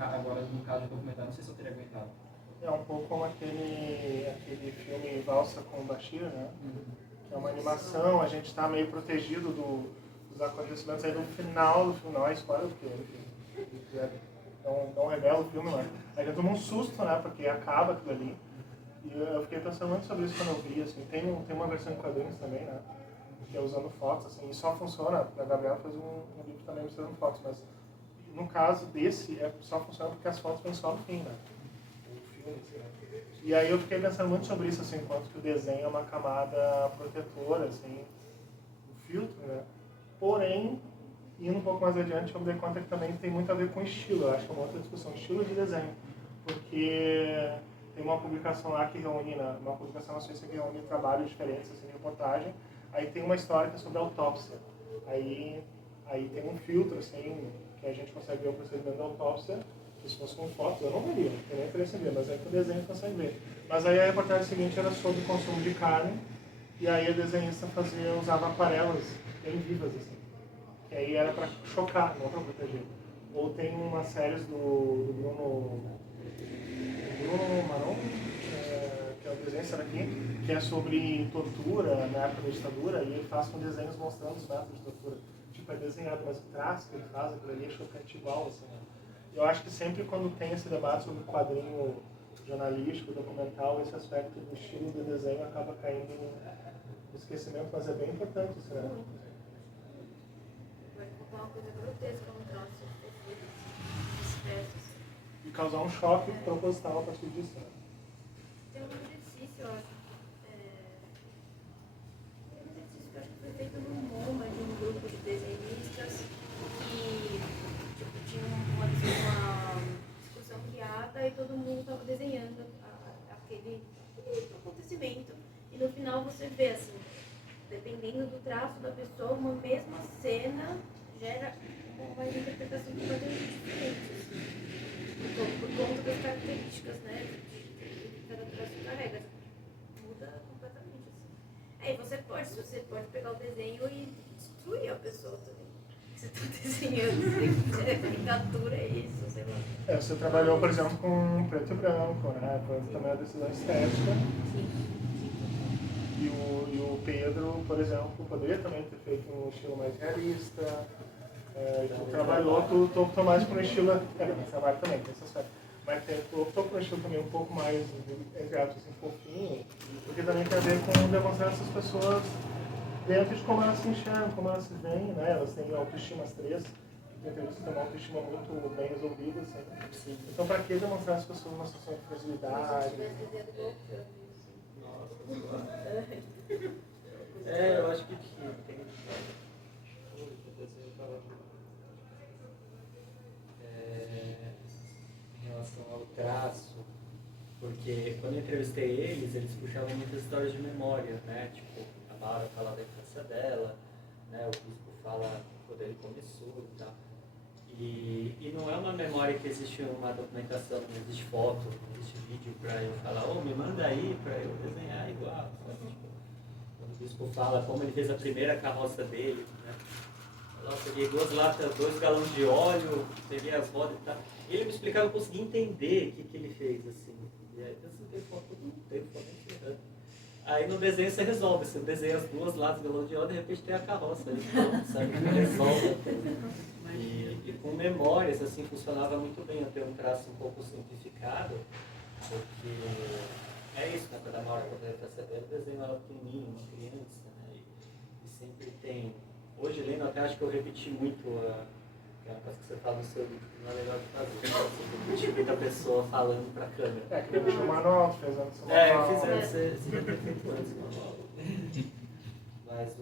caso de documentário, não sei se eu teria aguentado. É um pouco como aquele filme Valsa com o Bashir, né? Que é uma animação, a gente está meio protegido dos acontecimentos aí no final do filme, não é spoiler, porque não revela o filme, mas a gente toma um susto, né? Porque acaba aquilo ali. E eu fiquei pensando muito sobre isso quando eu vi, assim, tem uma versão em quadrinhos também, né? Que é usando fotos, assim, e só funciona, a Gabriela fez um livro também mostrando fotos, mas no caso desse, só funciona porque as fotos vêm só no fim, né? O filme, assim, né? E aí eu fiquei pensando muito sobre isso, assim, enquanto que o desenho é uma camada protetora, assim, o filtro, né? Porém, indo um pouco mais adiante, eu me dei conta que também tem muito a ver com estilo. Eu acho que é uma outra discussão, estilo de desenho. Porque tem uma publicação lá que reúne, uma publicação na Suíça que reúne trabalhos diferentes, assim, de reportagem. Aí tem uma história que é sobre autópsia. Aí tem um filtro, assim, que a gente consegue ver o procedimento da autópsia, que se fosse com fotos, eu não veria, não tenho nem interesse em ver, mas aí com o desenho consegue ver. Mas aí a reportagem seguinte era sobre o consumo de carne, e aí a desenhista usava aquarelas bem vivas, assim. Que aí era para chocar, não para proteger. Ou tem umas séries do Bruno Maron, que é o desenhista aqui, que é sobre tortura na época da ditadura, e ele faz com desenhos mostrando os métodos de tortura. Tipo, é desenhado, mas o traço que ele faz, aquilo ali é chocante igual, assim, né? Eu acho que sempre quando tem esse debate sobre quadrinho jornalístico, documental, esse aspecto do estilo do desenho acaba caindo no esquecimento, mas é bem importante isso, né? Pode colocar uma coisa grotesca no troço, espécies. E causar um choque proposital a partir disso, né? Tem um exercício, eu acho. Tem um exercício que eu acho que foi feito no MoMA, de um grupo de desenhistas que tinha uma discussão guiada e todo mundo estava desenhando aquele acontecimento. E no final você vê, assim, dependendo do traço da pessoa, uma mesma cena gera uma interpretação completamente diferente, assim, por conta das características, né, que cada traço carrega. Muda completamente, assim. Aí você pode pegar o desenho e destruir a pessoa também. Você está desenhando, é caricatura, é isso, sei lá. Você trabalhou, por exemplo, com preto e branco, né? Foi também a decisão estética. Sim. E o Pedro, por exemplo, poderia também ter feito um estilo mais realista. Tu trabalhou, tu optou mais por um estilo... mas trabalho também, tem esse aspecto. Mas tu optou por um estilo também um pouco mais, entre aspas, assim, fofinho, porque também tem a ver com demonstrar essas pessoas dentro de como elas se enxergam, como elas se veem, né? Elas têm autoestima, as três. Tem uma autoestima muito bem resolvida, assim. Sim. Então, para que demonstrar as pessoas uma sensação de fragilidade? Eu acho que tem em relação ao traço, porque quando eu entrevistei eles puxavam muitas histórias de memória, né? Tipo, a Mara fala da infância dela, né? O Bispo fala quando ele começou e tal. E não é uma memória que existe uma documentação, não existe foto, não existe vídeo para eu falar, me manda aí para eu desenhar igual, sabe? Tipo, quando o Bispo fala como ele fez a primeira carroça dele, né? Eu peguei 2 latas, 2 galões de óleo, peguei as rodas e tal. E ele me explicava, eu consegui entender o que ele fez, assim. E aí eu não tenho foto, não tenho foto. Aí no desenho você resolve, você desenha as 2 latas de galão de óleo, de repente tem a carroça ali, pronto, sabe? Resolve. E com memórias, assim, funcionava muito bem eu ter um traço um pouco simplificado, porque é isso, né? Quando a Maura quando perceber, eu desenho ela pequenininha, uma criança, né? E sempre tem. Hoje, lendo, até acho que eu repeti muito aquela coisa que você fala no seu livro, que não é legal de fazer. Você repete muito a pessoa falando pra câmera. Que deixou o manual, fez antes o manual. Eu fiz antes, você já ter feito antes o manual. Mas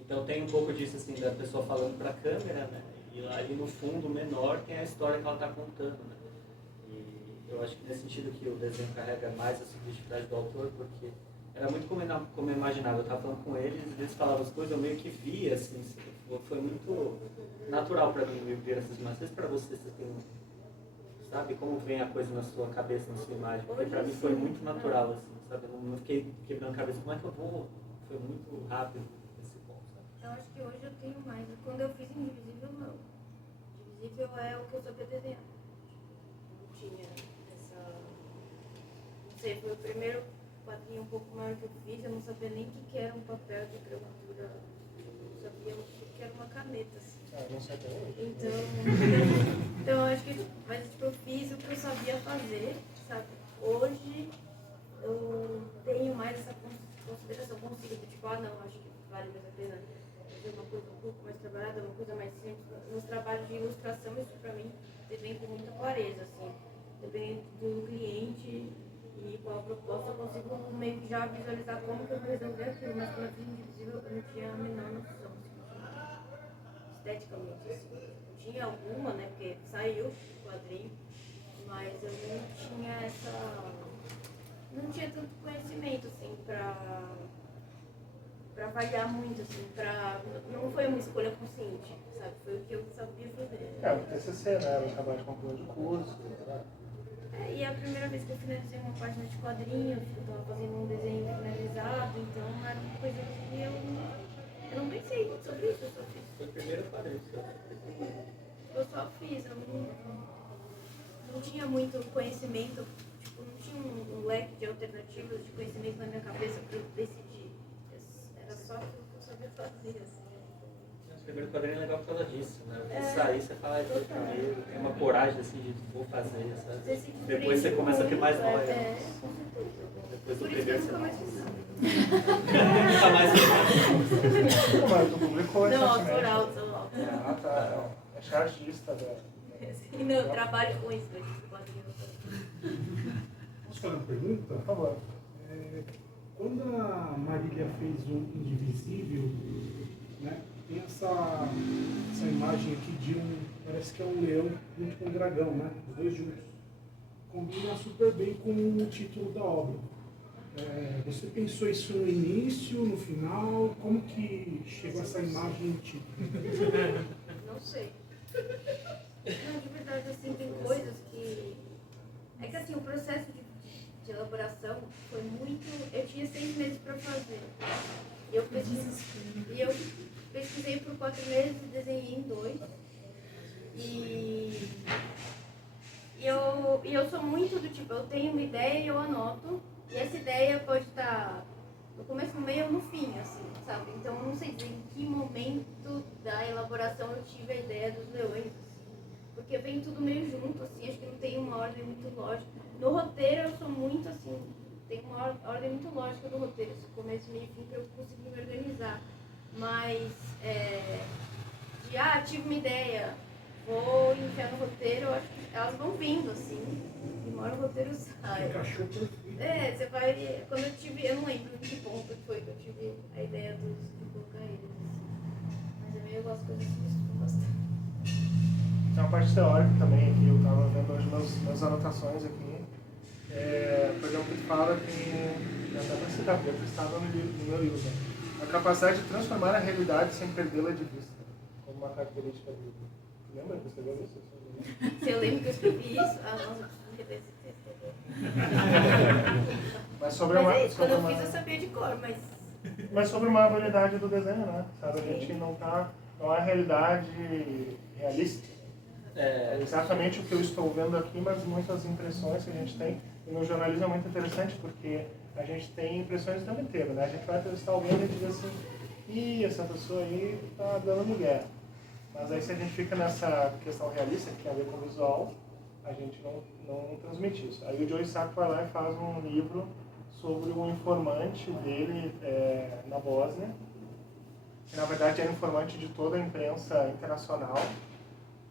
então tem um pouco disso, assim, da pessoa falando pra câmera, né? E lá ali no fundo, menor, tem a história que ela está contando, né? E eu acho que nesse sentido que o desenho carrega mais a subjetividade do autor, porque era muito como eu imaginava. Eu estava falando com eles, eles falavam as coisas, eu meio que via, assim, foi muito natural para mim ver essas imagens. Não sei se para você tem, sabe, como vem a coisa na sua cabeça, na sua imagem, porque para mim foi muito natural, assim, sabe? Eu não fiquei quebrando a cabeça, como é que eu vou? Foi muito rápido esse ponto, sabe? Eu acho que hoje eu tenho mais. Quando eu fiz Indivisível, não. Indivisível é o que eu sabia desenhar. Não tinha essa... Não sei, foi o primeiro quadrinho um pouco maior que eu fiz. Eu não sabia nem o que era um papel de gravura. Eu não sabia o que era uma caneta, assim. Não sei até hoje. Então eu acho que... Mas tipo, eu fiz o que eu sabia fazer, sabe? Hoje eu tenho mais essa consideração. Consigo, tipo, não, acho que vale mais a pena fazer uma coisa um pouco mais trabalhada, uma coisa mais simples. Nos trabalhos de ilustração, isso pra mim vem com muita clareza, assim. Dependendo do cliente e qual a proposta, eu consigo meio que já visualizar como que eu vou resolver aquilo, mas quando eu fiz Indivisível, eu não tinha a menor noção. Assim. esteticamente, assim. Eu tinha alguma, né, porque saiu o quadrinho, mas eu não tinha não tinha tanto conhecimento, assim, pra avaliar muito, assim, não foi uma escolha consciente, sabe? Foi o que eu sabia fazer. O TCC, né? Era um trabalho de conclusão de curso, né? E a primeira vez que eu finalizei uma página de quadrinho, eu estava fazendo um desenho finalizado, então era uma coisa que eu não pensei sobre isso, eu só fiz. Foi o primeiro quadrinho que Eu só fiz, eu não tinha muito conhecimento, tipo, não tinha um leque de alternativas de conhecimento na minha cabeça para eu decidir. Era só aquilo que eu sabia fazer, assim. O primeiro quadrinho é legal por causa disso, né? Você É, sair, você fala, foi o primeiro, tem uma coragem assim de vou fazer, sabe? Você se Depois você começa a ter mais muito, nóia. com certeza. Depois do Por isso que eu primeiro você nunca mais não. fiz nada. Nunca mais Não, mas tu publicou Não, recentemente. autoral. Ah, tá. Não. É chargista da... Não, eu trabalho com isso, quadrinho. Posso fazer uma pergunta? Por favor. Quando a Marília fez o Indivisível, né, tem essa imagem aqui de parece que é um leão junto com um dragão, né, os dois juntos. Combina super bem com o título da obra. Você pensou isso no início, no final? Como que chegou essa imagem no título? Não sei. Não, de verdade, assim, tem coisas que... É que, assim, o processo de elaboração foi muito... Eu tinha 6 meses para fazer. E eu pesquisei por 4 meses e desenhei em 2. E eu sou muito do tipo, eu tenho uma ideia e eu anoto. E essa ideia pode estar no começo, no meio ou no fim, assim, sabe? Então, eu não sei dizer em que momento da elaboração eu tive a ideia dos leões, assim. Porque vem tudo meio junto, assim, acho que não tem uma ordem muito lógica. No roteiro, eu sou muito, assim, tem uma ordem muito lógica do roteiro, assim, começo, meio e fim, para eu conseguir me organizar. Mas, tive uma ideia, vou enfiar no roteiro, eu acho que elas vão vindo, assim, e uma hora o roteiro sai. Encaixou perfeito. Você vai. Quando eu não lembro em que ponto foi que eu tive a ideia de colocar eles. Mas eu meio gosto de coisas que misturam bastante. Tem uma parte teórica também aqui, eu estava vendo hoje minhas anotações aqui. Por exemplo, ele fala que, até para citar, porque estava no meu livro, né? A capacidade de transformar a realidade sem perdê-la de vista, como uma característica dele. Lembra que você escreveu isso? Se eu lembro que eu escrevi isso, nossa, eu preciso rever esse texto. Mas sobre uma, Mas é isso, quando eu sobre fiz uma- eu sabia de cor, Mas sobre uma habilidade do desenho, né? Sabe, a gente não é realidade realista. É exatamente o que eu estou vendo aqui, mas muitas impressões que a gente tem. E no jornalismo é muito interessante porque a gente tem impressões o tempo inteiro, né? A gente vai entrevistar alguém e a gente diz assim, essa pessoa aí tá dando migué. Mas aí se a gente fica nessa questão realista, que tem a ver com o visual, a gente não transmite isso. Aí o Joe Sacco vai lá e faz um livro sobre um informante dele na Bósnia, que na verdade era informante de toda a imprensa internacional,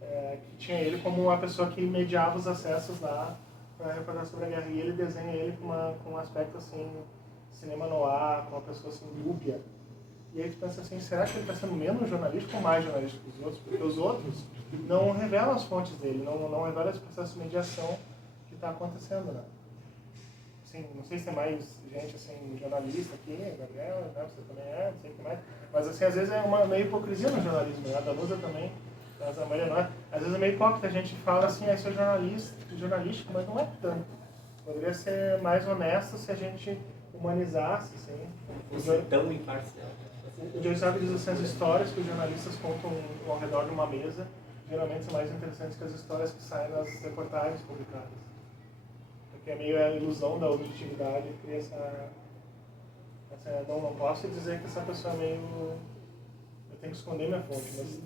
que tinha ele como uma pessoa que mediava os acessos lá para reportar sobre a guerra. E ele desenha ele com um aspecto assim, cinema noir, com uma pessoa assim, dúbia. E aí tu pensa assim, será que ele está sendo menos jornalístico ou mais jornalístico que os outros? Porque os outros não revelam as fontes dele, não revelam esse processo de mediação que está acontecendo, né? Assim, não sei se tem mais gente assim, jornalista aqui, Gabriel, né? Você também não sei o que mais. Mas assim, às vezes é uma meio hipocrisia no jornalismo, né? A Danusa também, a Maria não é. Às vezes é meio hipócrita, a gente fala assim, isso é jornalístico, mas não é tanto. Poderia ser mais honesto se a gente humanizasse, assim. Você é tão imparcial. O Joe Sacco diz assim, as histórias que os jornalistas contam ao redor de uma mesa geralmente são mais interessantes que as histórias que saem nas reportagens publicadas. Porque é meio a ilusão da objetividade que cria essa não posso dizer que essa pessoa é meio... Eu tenho que esconder minha fonte, mas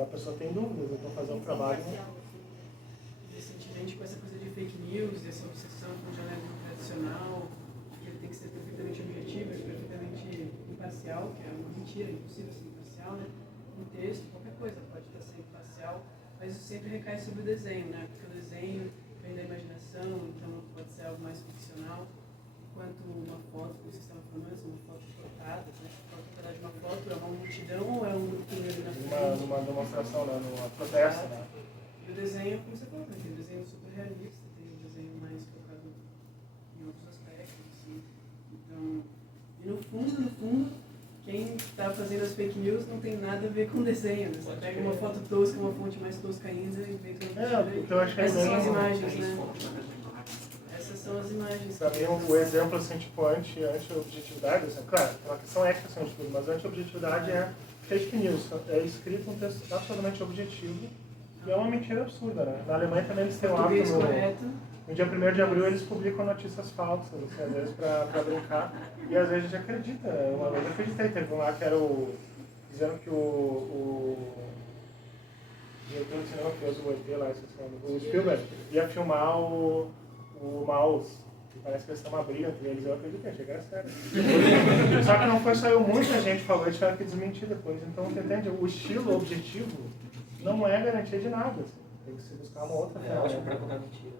a pessoa tem dúvidas, eu estou fazendo um trabalho... Recentemente, com essa coisa de fake news, essa obsessão com o jornalismo tradicional, que ele tem que ser perfeitamente objetivo, perfeitamente imparcial, que é uma mentira, impossível ser imparcial, né? Um texto, qualquer coisa pode estar sendo imparcial, mas isso sempre recai sobre o desenho, né? Porque o desenho vem da imaginação, então pode ser algo mais ficcional, enquanto uma foto, como vocês estavam falando, uma foto cortada, né? Na verdade, uma foto é uma multidão ou é um grupo ali na frente? Numa no protesto, né? E o desenho, como você falou, tem um desenho super realista, tem um desenho mais focado em outros aspectos, assim. Então, e no fundo, quem está fazendo as fake news não tem nada a ver com desenho, né? Você pega uma foto tosca, uma fonte mais tosca ainda e vê que O que eu achei essas são as bem... imagens, né? Essas são as imagens. Pra mim, o exemplo, assim, tipo, anti-objetividade, assim, claro, tem uma questão ética, assim, de tudo, mas anti-objetividade é fake news. É escrito um texto absolutamente objetivo e é uma mentira absurda, né? Na Alemanha também eles têm um hábito, Português correto. no dia 1º de abril eles publicam notícias falsas, assim, às vezes pra brincar, e às vezes a gente acredita, né? Uma vez eu acreditei, teve um lá que era dizendo que o diretor de cinema que fez o ET lá, o Spielberg, ia filmar o Mouse. E parece que eles estão uma briga entre eles. Eu acreditei, achei que era sério. Só que não foi só eu, muita gente falou, eles tiveram que desmentir depois. Então, você entende? O estilo objetivo não é garantia de nada. Assim. Tem que se buscar uma outra É ótimo para contar mentira.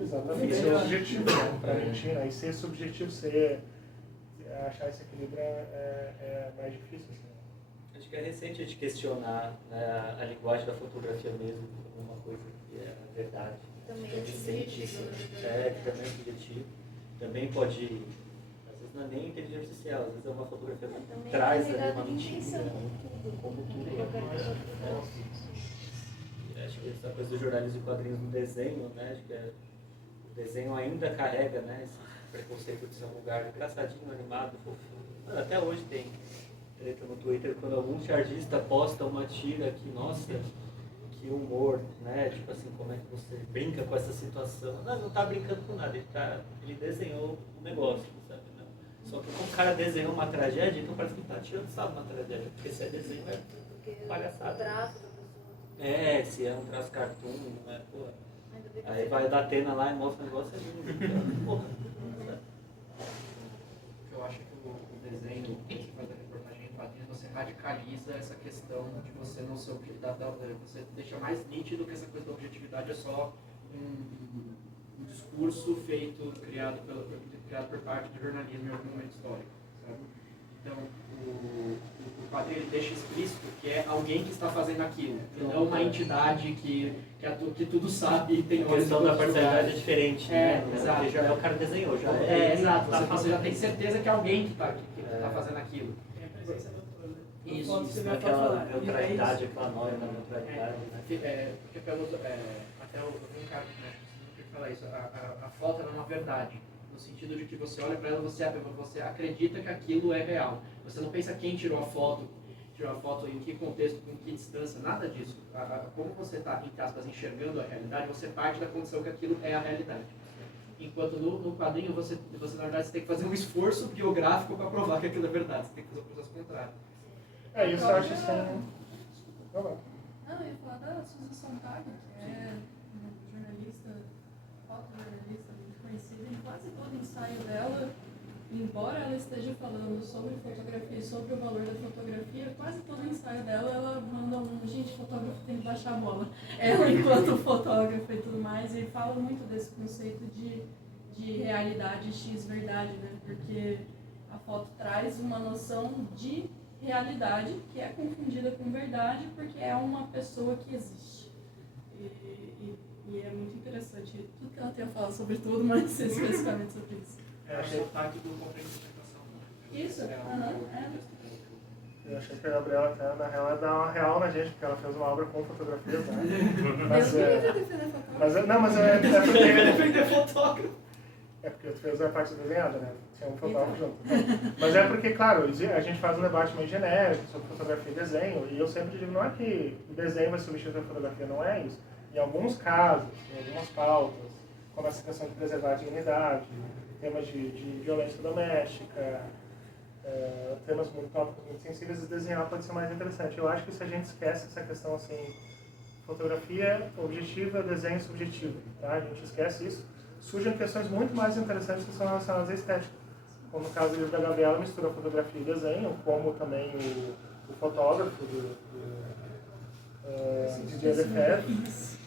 Exatamente, ser objetivo, né? Para mentir, né? E ser subjetivo, achar esse equilíbrio é mais difícil. Assim. Acho que é recente a gente questionar, né, a linguagem da fotografia mesmo como uma coisa que é a verdade. Também É é recente isso. subjetivo. Que também é subjetivo. Também pode, às vezes não é nem inteligência artificial, às vezes é uma fotografia que Também traz é ali uma ligado de mentira. intenção, Como tudo. Qualquer pessoa que Né? Acho que essa coisa do jornalismo de quadrinhos no desenho, né? Acho que o desenho ainda carrega, né, esse preconceito de ser um lugar engraçadinho, animado, fofinho. Mas até hoje tem treta no Twitter quando algum chargista posta uma tira que, nossa, que humor, né? Tipo assim, como é que você brinca com essa situação? Não tá brincando com nada, ele desenhou o negócio, sabe? Não. Só que como o cara desenhou uma tragédia, então parece que ele tá tirando sarro uma tragédia, porque se é desenho é palhaçada. O traço da pessoa. Se é um traço cartoon, né? Pô. Ainda bem que Aí você vai da Atena lá e mostra o negócio ali. Porra. Eu acho que o desenho, quando você faz a reportagem em quadrinhos, você radicaliza essa questão de você não ser você deixa mais nítido que essa coisa da objetividade é só um discurso criado por parte do jornalismo em algum momento histórico, sabe? Então, o quadrinho ele deixa explícito que é alguém que está fazendo aquilo, e não uma entidade que tudo sabe e tem A questão da parcialidade é diferente, né? Exato. Porque já é o cara que desenhou, já exato. Tá Você já tem certeza que é alguém que está fazendo aquilo. É a presença do autor, né? Isso, Uma foto você Isso, vai aquela falar. neutralidade, aquela norma da neutralidade, né? Porque até eu vi um cara que fala isso, a foto é uma verdade, no sentido de que você olha para ela, você acredita que aquilo é real. Você não pensa quem tirou a foto em que contexto, com que distância, nada disso. Como você está, entre aspas, enxergando a realidade, você parte da condição que aquilo é a realidade. Enquanto no quadrinho, você na verdade, você tem que fazer um esforço biográfico para provar que aquilo é verdade. Você tem que fazer o processo contrário. Isso eu acho assim... Não, eu ia falar da Suzy Sontag, que é uma jornalista, fotojornalista muito conhecida, em quase todo ensaio dela, embora ela esteja falando sobre fotografia e sobre o valor da fotografia, quase todo ensaio dela, ela manda gente, fotógrafo tem que baixar a bola. Ela, enquanto fotógrafa e tudo mais, e fala muito desse conceito de realidade X verdade, né? Porque a foto traz uma noção de realidade que é confundida com verdade porque é uma pessoa que existe. E é muito interessante tudo que ela tem a falar sobre tudo, mas especificamente sobre isso. É o sotaque do contra-interpretação. Isso, Eu achei que a Gabriela até, na real, ia dar uma real na gente, porque ela fez uma obra com fotografias, né? Deus me livre de defender fotógrafo. Mas é porque... defender fotógrafo. É porque tu fez a parte desenhada, né? Tinha um fotógrafo junto. Mas é porque, claro, a gente faz um debate meio genérico sobre fotografia e desenho, e eu sempre digo, não é que o desenho vai substituir a fotografia, não é isso. Em alguns casos, em algumas pautas, como essa questão de preservar a dignidade, temas de violência doméstica, temas tópicos muito sensíveis, desenhar pode ser mais interessante. Eu acho que se a gente esquece essa questão assim, fotografia objetiva, desenho subjetivo, tá? A gente esquece isso, surgem questões muito mais interessantes que são relacionadas à estética. Como no caso do livro da Gabriela, mistura fotografia e desenho, como também o fotógrafo do Didier Lefebvre.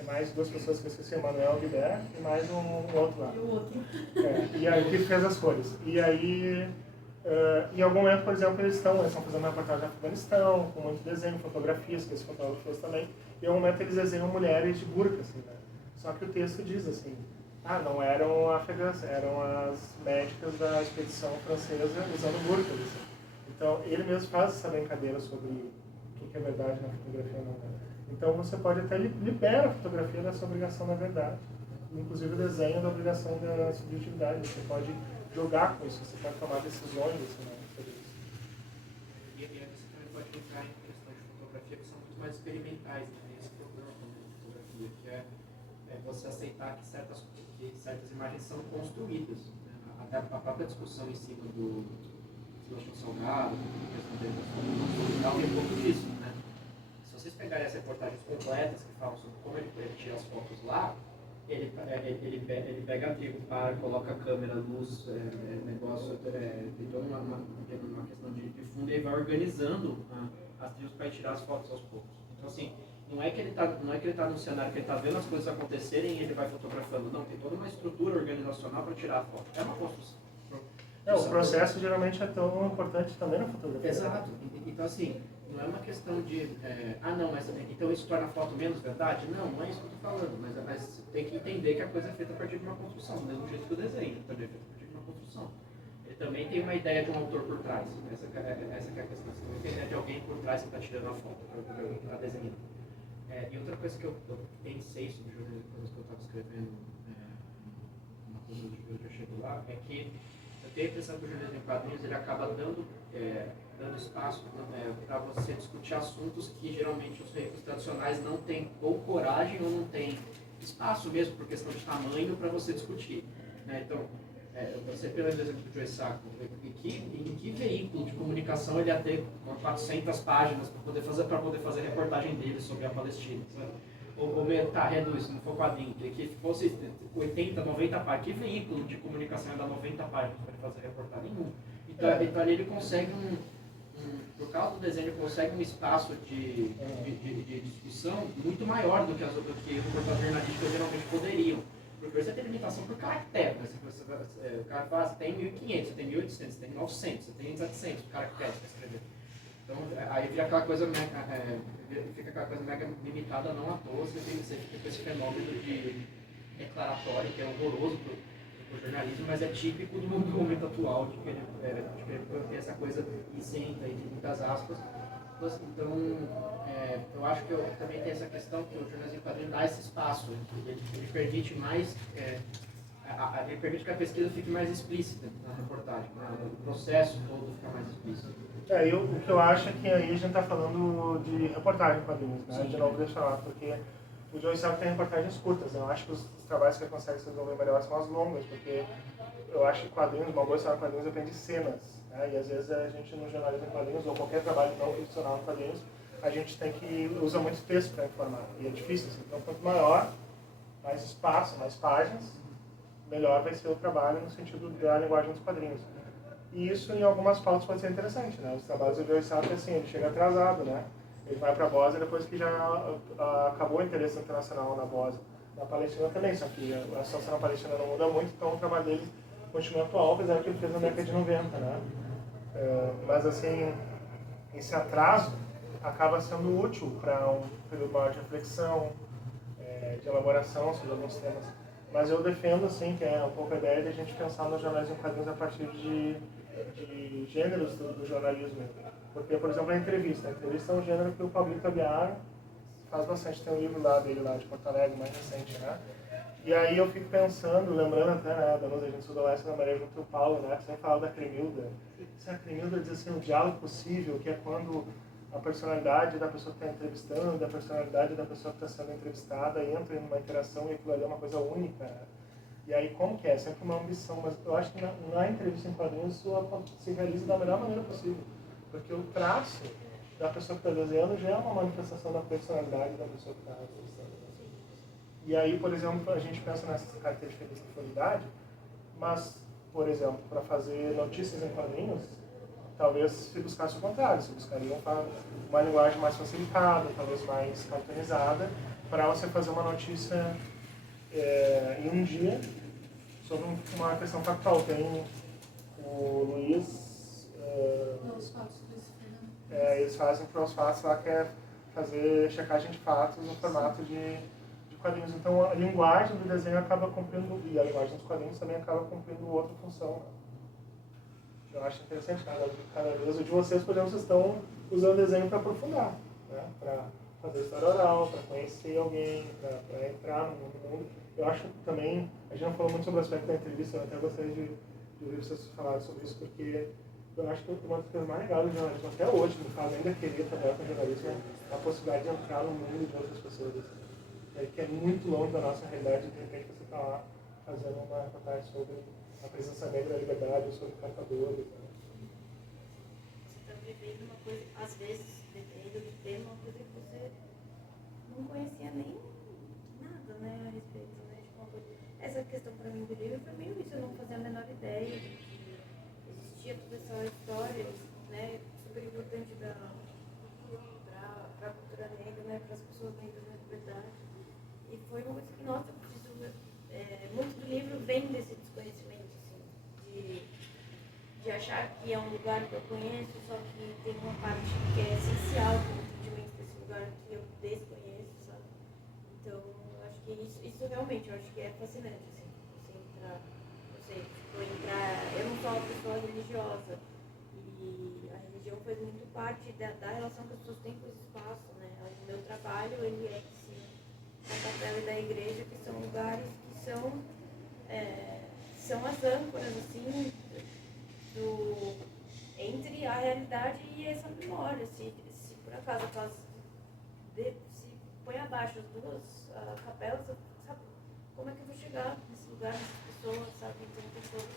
É mais duas pessoas que eu esqueci, Manuel Guibert e mais um outro lá. E o outro. E aí que fez as cores. E aí Em algum momento, por exemplo, eles estão fazendo uma reportagem no Afeganistão, com muito desenho, fotografias, que esse fotógrafo fez também, e em algum momento eles desenham mulheres de burca, assim, né? Só que o texto diz assim, não eram afegãs, eram as médicas da expedição francesa usando burcas, assim. Então, ele mesmo faz essa brincadeira sobre o que é verdade na fotografia ou não. Então, você pode até libera a fotografia dessa obrigação da verdade, inclusive o desenho da obrigação da subjetividade. Você pode jogar com isso, você pode tomar decisões assim, né, sobre isso. E aí você também pode entrar em questão de fotografia que são muito mais experimentais, né? Esse programa de fotografia, que é você aceitar que certas imagens são construídas. Né? Até a própria discussão em cima do Sebastião Salgado, a questão dele das fotos, tem um pouco disso. Né? Se vocês pegarem as reportagens completas que falam sobre como ele tira as fotos lá, ele pega a tribo, coloca a câmera, luz, negócio, tem toda uma questão de fundo, e ele vai organizando as tribos para tirar as fotos aos poucos. Então, assim, não é que ele está no cenário, que ele está vendo as coisas acontecerem e ele vai fotografando. Não, tem toda uma estrutura organizacional para tirar a foto. É uma construção. O processo geralmente é tão importante também na fotografia. Exato. Então, assim, não é uma questão de... não, mas então isso torna a foto menos verdade? Não é isso que eu estou falando. Mas tem que entender que a coisa é feita a partir de uma construção. Do mesmo jeito que o desenho também é feito a partir de uma construção. Ele também tem uma ideia de um autor por trás. Essa que é a questão. Você tem uma ideia de alguém por trás que está tirando a foto, está desenhando. E outra coisa que eu pensei sobre jornalismo, quando eu estava escrevendo uma coisa que eu já chego lá, é que eu tenho a impressão que o jornalismo em quadrinhos ele acaba dando espaço para você discutir assuntos que geralmente os veículos tradicionais não têm ou coragem ou não têm espaço mesmo por questão de tamanho para você discutir. Né? Então, você pelo exemplo do Joe Sacco, em que veículo de comunicação ele ia ter 400 páginas para poder fazer reportagem dele sobre a Palestina? Sabe? Ou reduz, se não for quadrinho, que fosse 80, 90 páginas. Que veículo de comunicação ia dar 90 páginas para ele fazer reportagem? Nenhum. Então ali ele consegue por causa do desenho, ele consegue um espaço de discussão muito maior do que reportagens jornalísticas geralmente poderiam. Porque você tem limitação por caractere. Né? O cara fala, você tem 1.500, você tem 1.800, você tem 900, você tem 700 caracteres para escrever. Então, aí fica aquela coisa mega limitada, não à toa, você fica com esse fenômeno de declaratório, que é horroroso para o jornalismo, mas é típico do momento atual, de querer ter essa coisa isenta, entre muitas aspas. Então, eu acho que também tem essa questão que o jornalismo em quadrinho dá esse espaço, ele permite mais, ele permite que a pesquisa fique mais explícita na reportagem, né? O processo todo fica mais explícito. O que eu acho é que aí a gente está falando de reportagem em quadrinhos, né? De novo deixa lá, porque o Joe Sacco tem reportagens curtas, né? Eu acho que os trabalhos que ele consegue se desenvolver melhor são as longas, porque eu acho que quadrinhos, uma boa história em quadrinhos depende de cenas, né? E às vezes a gente no jornalismo em quadrinhos, ou qualquer trabalho não profissional em quadrinhos, a gente usa muito texto para informar, e é difícil, assim. Então quanto maior, mais espaço, mais páginas, melhor vai ser o trabalho no sentido da linguagem dos quadrinhos. E isso em algumas pautas pode ser interessante, né? Os trabalhos do Joe Sacco, assim, ele chega atrasado, né? Ele vai para a Bósnia depois que já acabou o interesse internacional na Bósnia. Na Palestina também, só que a situação na Palestina não muda muito, então o trabalho dele continua atual, apesar do que ele fez na década de 90, né? Mas assim, esse atraso acaba sendo útil para um período maior de reflexão, de elaboração sobre alguns temas. Mas eu defendo, assim, que é um pouco a ideia de a gente pensar nos jornais em quadrinhos a partir de gêneros do jornalismo. Porque, por exemplo, a entrevista. A entrevista é um gênero que o Pablito Aguiar faz bastante. Tem um livro lá dele, lá de Porto Alegre, mais recente, né? E aí eu fico pensando, lembrando até, né, da nossa gente sudoeste da Maria junto ao Paulo, né, que sempre falava da Cremilda. Se a Cremilda diz assim, um diálogo possível, que é quando a personalidade da pessoa que está entrevistando, da personalidade da pessoa que está sendo entrevistada, entra em uma interação e aquilo ali é uma coisa única. Né? E aí, como que é? É sempre uma ambição, mas eu acho que na entrevista em quadrinhos isso se realiza da melhor maneira possível. Porque o traço da pessoa que está desenhando já é uma manifestação da personalidade da pessoa que está entrevistando. E aí, por exemplo, a gente pensa nessas características de qualidade, mas, por exemplo, para fazer notícias em quadrinhos, talvez se buscasse o contrário, se buscaria uma linguagem mais facilitada, talvez mais cartoonizada, para você fazer uma notícia em um dia sobre uma questão factual. Tem o Luiz Os fatos que eles fizeram. eles fazem pros fatos lá, que é fazer checagem de fatos no formato de quadrinhos. Então a linguagem do desenho acaba cumprindo, e a linguagem dos quadrinhos também acaba cumprindo outra função. Né? Eu acho interessante, cada vez o de vocês, por exemplo, vocês estão usando o desenho para aprofundar, né? Para fazer história oral, para conhecer alguém, para entrar no mundo. Eu acho também, a gente não falou muito sobre o aspecto da entrevista, eu até gostaria de ouvir vocês falarem sobre isso, porque eu acho que uma das coisas mais legais do jornalismo, até hoje, no caso, ainda querer trabalhar com jornalismo, é a possibilidade de entrar no mundo de outras pessoas, assim, que é muito longe da nossa realidade, de repente você está lá fazendo uma reportagem sobre a presença negra da liberdade, ou sobre catadores. Né? Você está vivendo uma coisa, às vezes, dependendo do tema, uma coisa que você não conhecia nem nada, né, a respeito, né? Tipo, uma coisa. Essa questão para mim do livro foi meio isso, eu não fazia a menor ideia de que existia toda essa história, né, super importante para a cultura negra, né, para as pessoas negras, na verdade. E foi uma coisa que, nossa, eu preciso. Muito do livro vem desse desconhecimento, assim, de achar que é um lugar que eu conheço, só que tem uma parte que é essencial para o entendimento desse lugar que eu desconheço, sabe? Então, eu acho que isso realmente, eu acho que é fascinante, assim, eu não sou uma pessoa religiosa, e a religião faz muito parte da relação que as pessoas têm com esse espaço, né? O meu trabalho, ele é, assim, a capela e da igreja, que são lugares que são as âncoras, assim, entre a realidade e essa memória. Se por acaso se põe abaixo as duas capelas, sabe como é que eu vou chegar nesse lugar, nessas pessoas, sabe? Então tem todo.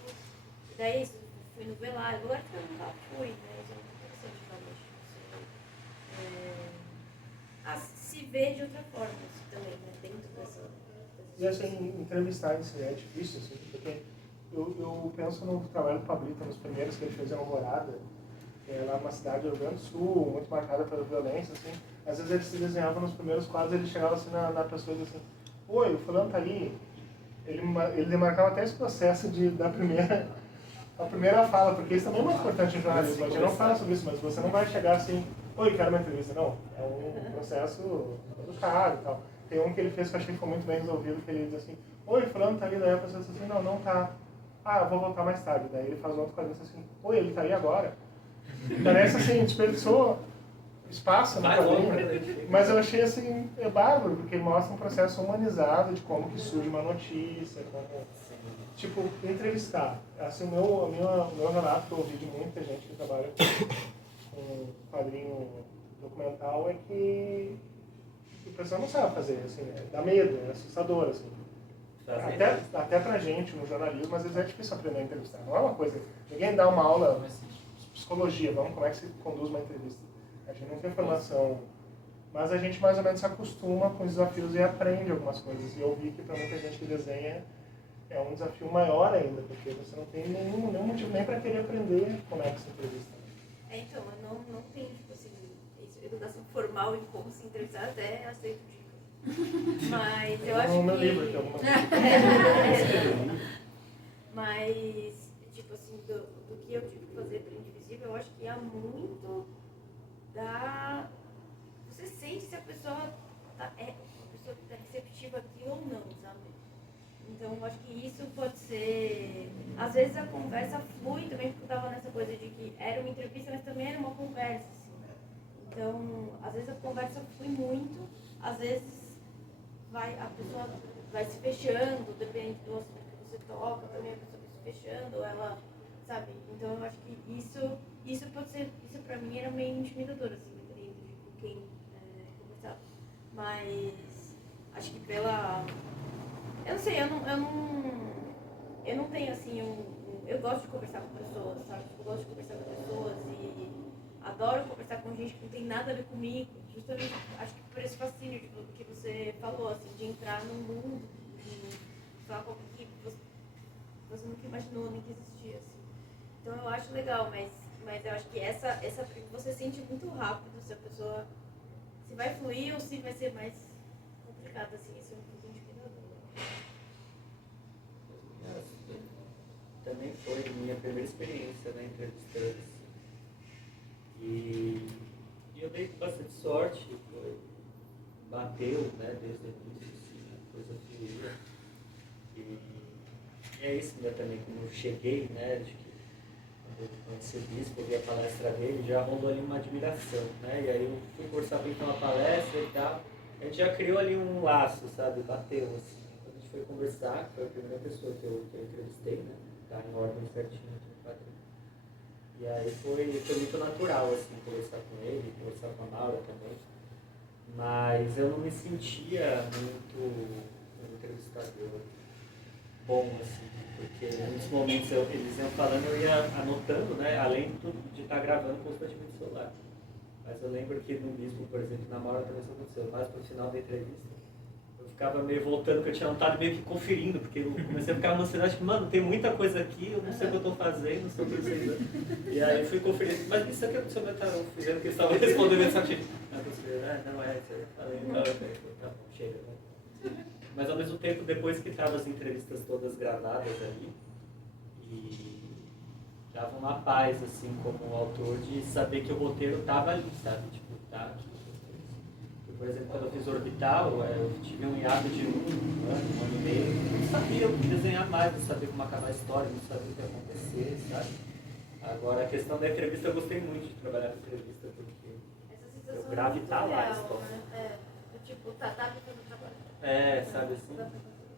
E daí fui no velário, lugar que eu nunca fui, né? Isso é muito interessante, realmente. Se vê de outra forma, assim, também, né? Dentro dessa. E assim, entrevistar isso é difícil, assim, porque eu penso no trabalho do Pablito, nos primeiros que ele fez em Alvorada, lá numa cidade do Rio Grande do Sul, muito marcada pela violência, assim. Às vezes ele se desenhava nos primeiros quadros, ele chegava assim na pessoa e dizia assim, oi, o fulano tá ali. Ele demarcava até esse processo a primeira fala, porque isso também é muito importante em jornalismo. A gente não fala sobre isso, mas você não vai chegar assim, oi, quero uma entrevista. Não, é um processo educado e tal. Tem um que ele fez que eu achei que foi muito bem resolvido, que ele diz assim, oi, fulano tá ali, daí a pessoa diz assim, não tá. Ah, eu vou voltar mais tarde. Daí ele faz outro quadrinho assim, oi, ele tá aí agora. Parece assim, desperdiçou espaço no quadrinho. Mas eu achei assim, bárbaro, porque mostra um processo humanizado de como que surge uma notícia, como, tipo, entrevistar. Assim, o meu relato que eu ouvi de muita gente que trabalha com quadrinho documental é que o pessoal não sabe fazer, assim, dá medo, é assustador, assim. Até pra gente, no jornalismo, às vezes é difícil aprender a entrevistar. Não é uma coisa, ninguém dá uma aula de psicologia, como é que se conduz uma entrevista. A gente não tem formação, mas a gente mais ou menos se acostuma com os desafios e aprende algumas coisas. E eu vi que para muita gente que desenha é um desafio maior ainda, porque você não tem nenhum motivo nem para querer aprender como é que se entrevista. Então, eu não tenho, tipo assim, educação formal em como se entrevistar, até aceito dicas. Mas eu acho que... meu livro aqui, alguma coisa. Mas, tipo assim, do que eu tive que fazer para Indivisível, eu acho que há muito da... Você sente se a pessoa tá receptiva àquilo ou não, sabe? Então, eu acho que isso pode ser... Às vezes a conversa flui também, porque eu tava nessa coisa de que era uma entrevista, mas também era uma conversa, assim. Então, às vezes a conversa flui muito, às vezes a pessoa vai se fechando, depende do assunto que você toca, também a pessoa vai se fechando, ou ela, sabe? Então, eu acho que isso pode ser... Isso pra mim era meio intimidador, assim, dependendo de com quem conversava. Mas, acho que pela... Eu não sei, eu não tenho assim eu gosto de conversar com pessoas, sabe? Eu gosto de conversar com pessoas e adoro conversar com gente que não tem nada a ver comigo. Justamente, acho que por esse fascínio que você falou, assim, de entrar num mundo, de falar com alguém que você nunca imaginou nem que existia, assim. Então eu acho legal, mas eu acho que essa você sente muito rápido se a pessoa se vai fluir ou se vai ser mais complicado, assim, isso é um pouco intimidador. Também foi minha primeira experiência na entrevista. E eu dei bastante sorte, bateu, né, desde o início, assim, a coisa fluía. E é isso, né, também, como eu cheguei, né, de que quando eu conheci o bispo, eu vi a palestra dele, já rolou ali uma admiração, né, e aí eu fui conversar com ele uma palestra e tal, a gente já criou ali um laço, sabe, bateu, assim. Quando a gente foi conversar, que foi a primeira pessoa que eu entrevistei, né, tá em ordem certinho aqui no quadrinho. E aí foi muito natural, assim, conversar com ele, conversar com a Maura também. Mas eu não me sentia muito um entrevistador bom, assim, porque em muitos momentos eles iam falando, eu ia anotando, né, além de estar gravando constantemente no celular. Mas eu lembro que no Bispo, por exemplo, na Maura também isso aconteceu, mais pro final da entrevista, eu ficava meio voltando, porque eu tinha anotado meio que conferindo, porque eu comecei a ficar uma ansiedade, tipo, mano, tem muita coisa aqui, eu não sei o que eu tô fazendo, não sei o que eu tô fazendo. E aí fui conferindo, mas isso aqui é o que o seu estavam fazendo, que eles estavam respondendo mensagem. Não é, isso aí, falei, não, tá bom, chega, né? Mas ao mesmo tempo, depois que estavam as entrevistas todas gravadas ali, e dava uma paz, assim, como autor, de saber que o roteiro estava ali, sabe? Tipo, tá aqui. Por exemplo, quando eu fiz Orbital, eu tive um hiato de um ano e meio, eu não sabia o que desenhar mais, não sabia como acabar a história, não sabia o que ia acontecer, sabe? Agora, a questão da entrevista, eu gostei muito de trabalhar com entrevista, porque eu gravitar lá a história. Né? Tipo, tá fazendo trabalho. Sabe assim?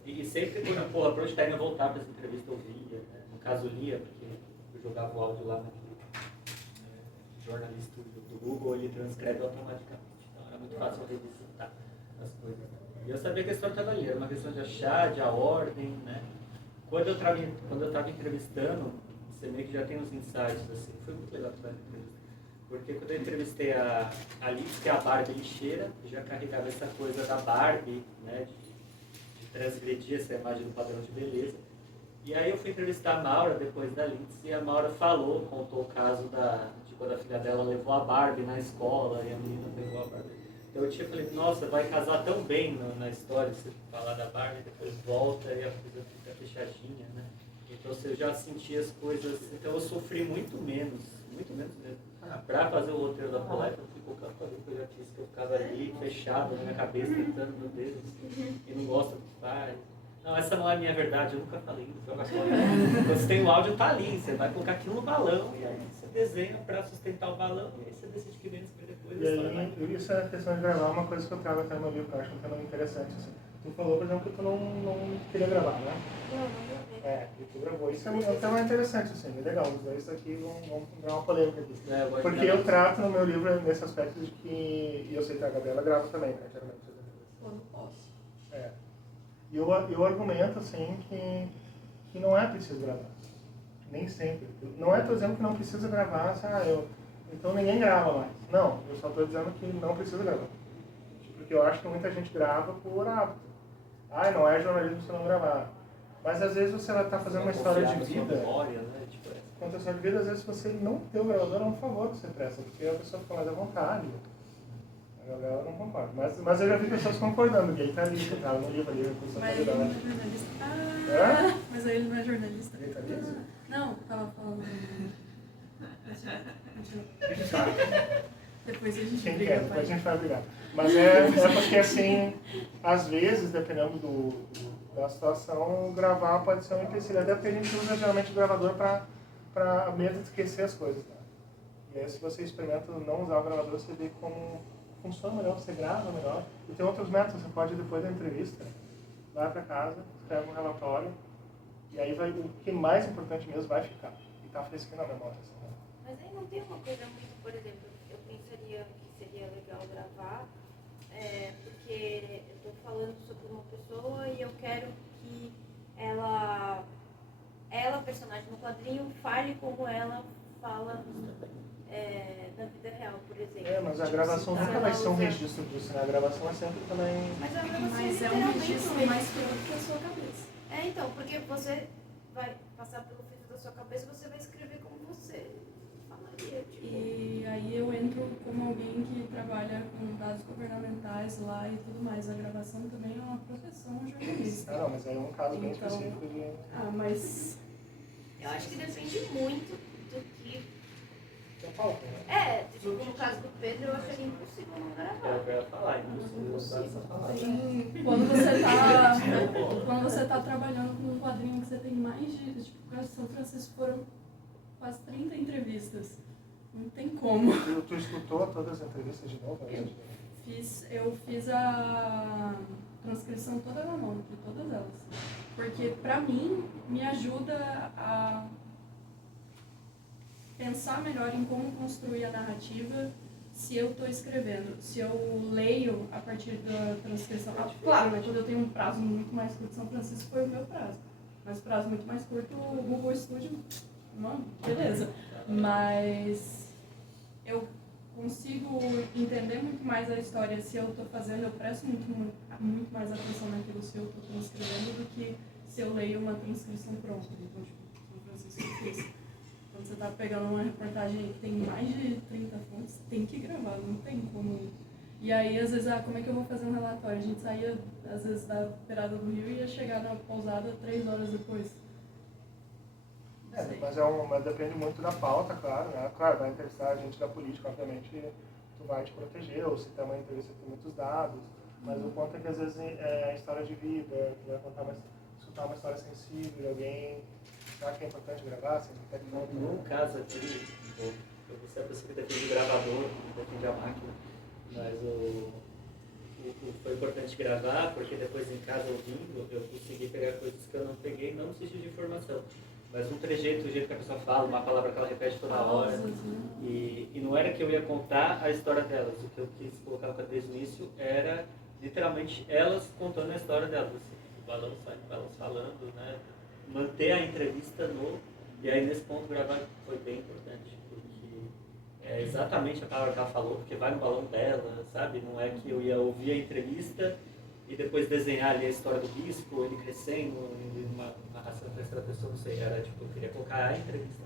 E sempre quando, porra, pra onde tá indo eu voltar para essa entrevista, eu via, né? No caso, eu lia, porque eu jogava o áudio lá naquele jornalista do Google, ele transcreve automaticamente. Então era muito fácil revisitar as coisas. E eu sabia que a história estava ali, era uma questão de achar, de a ordem, né? Quando eu estava entrevistando, você meio que já tem uns insights, assim, foi muito legal trabalhar na entrevista. Porque quando eu entrevistei a Alice, que é a Barbie lixeira, já carregava essa coisa da Barbie, né, de transgredir essa imagem do padrão de beleza. E aí eu fui entrevistar a Maura depois da Alice, e a Maura contou o caso de quando a filha dela levou a Barbie na escola, e a menina levou a Barbie. Então eu falei, nossa, vai casar tão bem na história, você falar da Barbie, depois volta e a coisa fica fechadinha, né? Então você já sentia as coisas, então eu sofri muito menos mesmo. Pra fazer o roteiro da Polite, eu fui colocando coisa que eu já fiz, que eu ficava ali fechado na minha cabeça, tentando, meu Deus, e não gosta do que faz. Não, essa não é a minha verdade, eu nunca falei isso. Quando você tem o áudio, tá ali, você vai colocar aquilo no balão, e aí você desenha pra sustentar o balão, e aí você decide que vem depois. E aí, isso é a questão de gravar, uma coisa que eu trago até no livro, que eu acho um tema interessante. Assim. Tu falou, por exemplo, que tu não queria gravar, né? Não. E tu gravou. Isso é um tema interessante, assim, é legal. Os dois aqui vão dar uma polêmica aqui. Porque eu trato no meu livro nesse aspecto de que, e eu sei que a Gabriela grava também, né? Geralmente. Quando posso. E eu argumento, assim, que não é preciso gravar. Nem sempre. Não estou dizendo que não precisa gravar, então ninguém grava mais. Não, eu só estou dizendo que não precisa gravar. Porque eu acho que muita gente grava por hábito. Não é jornalismo se não gravar. Mas às vezes você está fazendo uma história de vida. Quanto a história de vida, às vezes você não ter o gravador é um favor que você presta, porque a pessoa fica mais à vontade. A Gabriela não concorda. Mas eu já vi pessoas concordando, que aí está ali, tá no livro ali, a Mas ele não é jornalista. Mas aí ele não é jornalista. Ele tá ali? Não, tava falando. Depois a gente Quem briga. quer, depois a gente vai brigar. Mas é porque, assim, às vezes, dependendo da situação, gravar pode ser um empecilho. Até porque a gente usa geralmente o gravador para medo de esquecer as coisas. Né? E aí, se você experimenta não usar o gravador, você vê como funciona melhor, você grava melhor. E tem outros métodos, você pode, depois da entrevista, vai para casa, escreve um relatório, e aí o que é mais importante mesmo vai ficar. E tá fresquinho na memória. Assim, né? Mas aí não tem uma coisa muito, por exemplo, eu pensaria que seria legal gravar, porque eu estou falando sobre uma pessoa e eu quero que ela, personagem no quadrinho, fale como ela fala na vida real, por exemplo. Mas a gravação nunca vai ser um registro disso, né? A gravação é sempre também... Mas a gravação Mas é um registro mais pronto que a sua cabeça. Então, porque você vai passar pelo filtro da sua cabeça, você vai escrever como você falaria. Tipo. E aí eu entro como alguém que trabalha com dados governamentais lá e tudo mais. A gravação também é uma profissão jornalista. Não, mas aí é um caso bem Então, específico de... mas... Eu acho que depende muito do que tem pauta, né? Tipo, no caso do Pedro, eu acharia impossível não É o gravar. que eu ia falar, impossível usar essa palavra. Quando você tá trabalhando com um quadrinho que você tem mais de, tipo, São Francisco foram quase 30 entrevistas. Não tem como. Tu escutou todas as entrevistas de novo? Eu fiz a transcrição toda na mão, de todas elas. Porque, pra mim, me ajuda a pensar melhor em como construir a narrativa se eu estou escrevendo. Se eu leio a partir da transcrição. Claro, né, quando eu tenho um prazo muito mais curto, São Francisco foi o meu prazo. Mas prazo muito mais curto, o Google Studio, não, beleza. Mas eu consigo entender muito mais a história se eu estou fazendo, eu presto muito mais atenção naquilo se eu estou transcrevendo do que se eu leio uma transcrição pronta. Então, tipo, São Francisco eu fiz. Quando você está pegando uma reportagem que tem mais de 30 fontes, tem que gravar, não tem como. E aí, às vezes, como é que eu vou fazer um relatório? A gente saía, às vezes, da beirada do rio e ia chegar na pousada 3 horas depois. Mas depende muito da pauta, claro, né? Claro, vai entrevistar a gente da política, obviamente, tu vai te proteger, ou se tem uma entrevista que tem muitos dados, mas o ponto é que às vezes é a história de vida, tu vai escutar uma história sensível de alguém, será que é importante gravar? Num caso aqui, eu vou ser a pessoa que defende o gravador, defende a máquina, mas foi importante gravar, porque depois em casa ouvindo, eu consegui pegar coisas que eu não peguei, não no sentido de informação, mas um trejeito, o jeito que a pessoa fala, uma palavra que ela repete toda hora. E não era que eu ia contar a história delas, o que eu quis colocar desde o início era literalmente elas contando a história delas. Assim, o balão sai com elas falando, né? Manter a entrevista no. E aí nesse ponto gravar foi bem importante, porque é exatamente a palavra que ela falou, porque vai no balão dela, sabe? Não é que eu ia ouvir a entrevista e depois desenhar ali a história do bispo, ele crescendo, uma narração em terceira pessoa, não sei, era tipo, eu queria colocar a entrevista.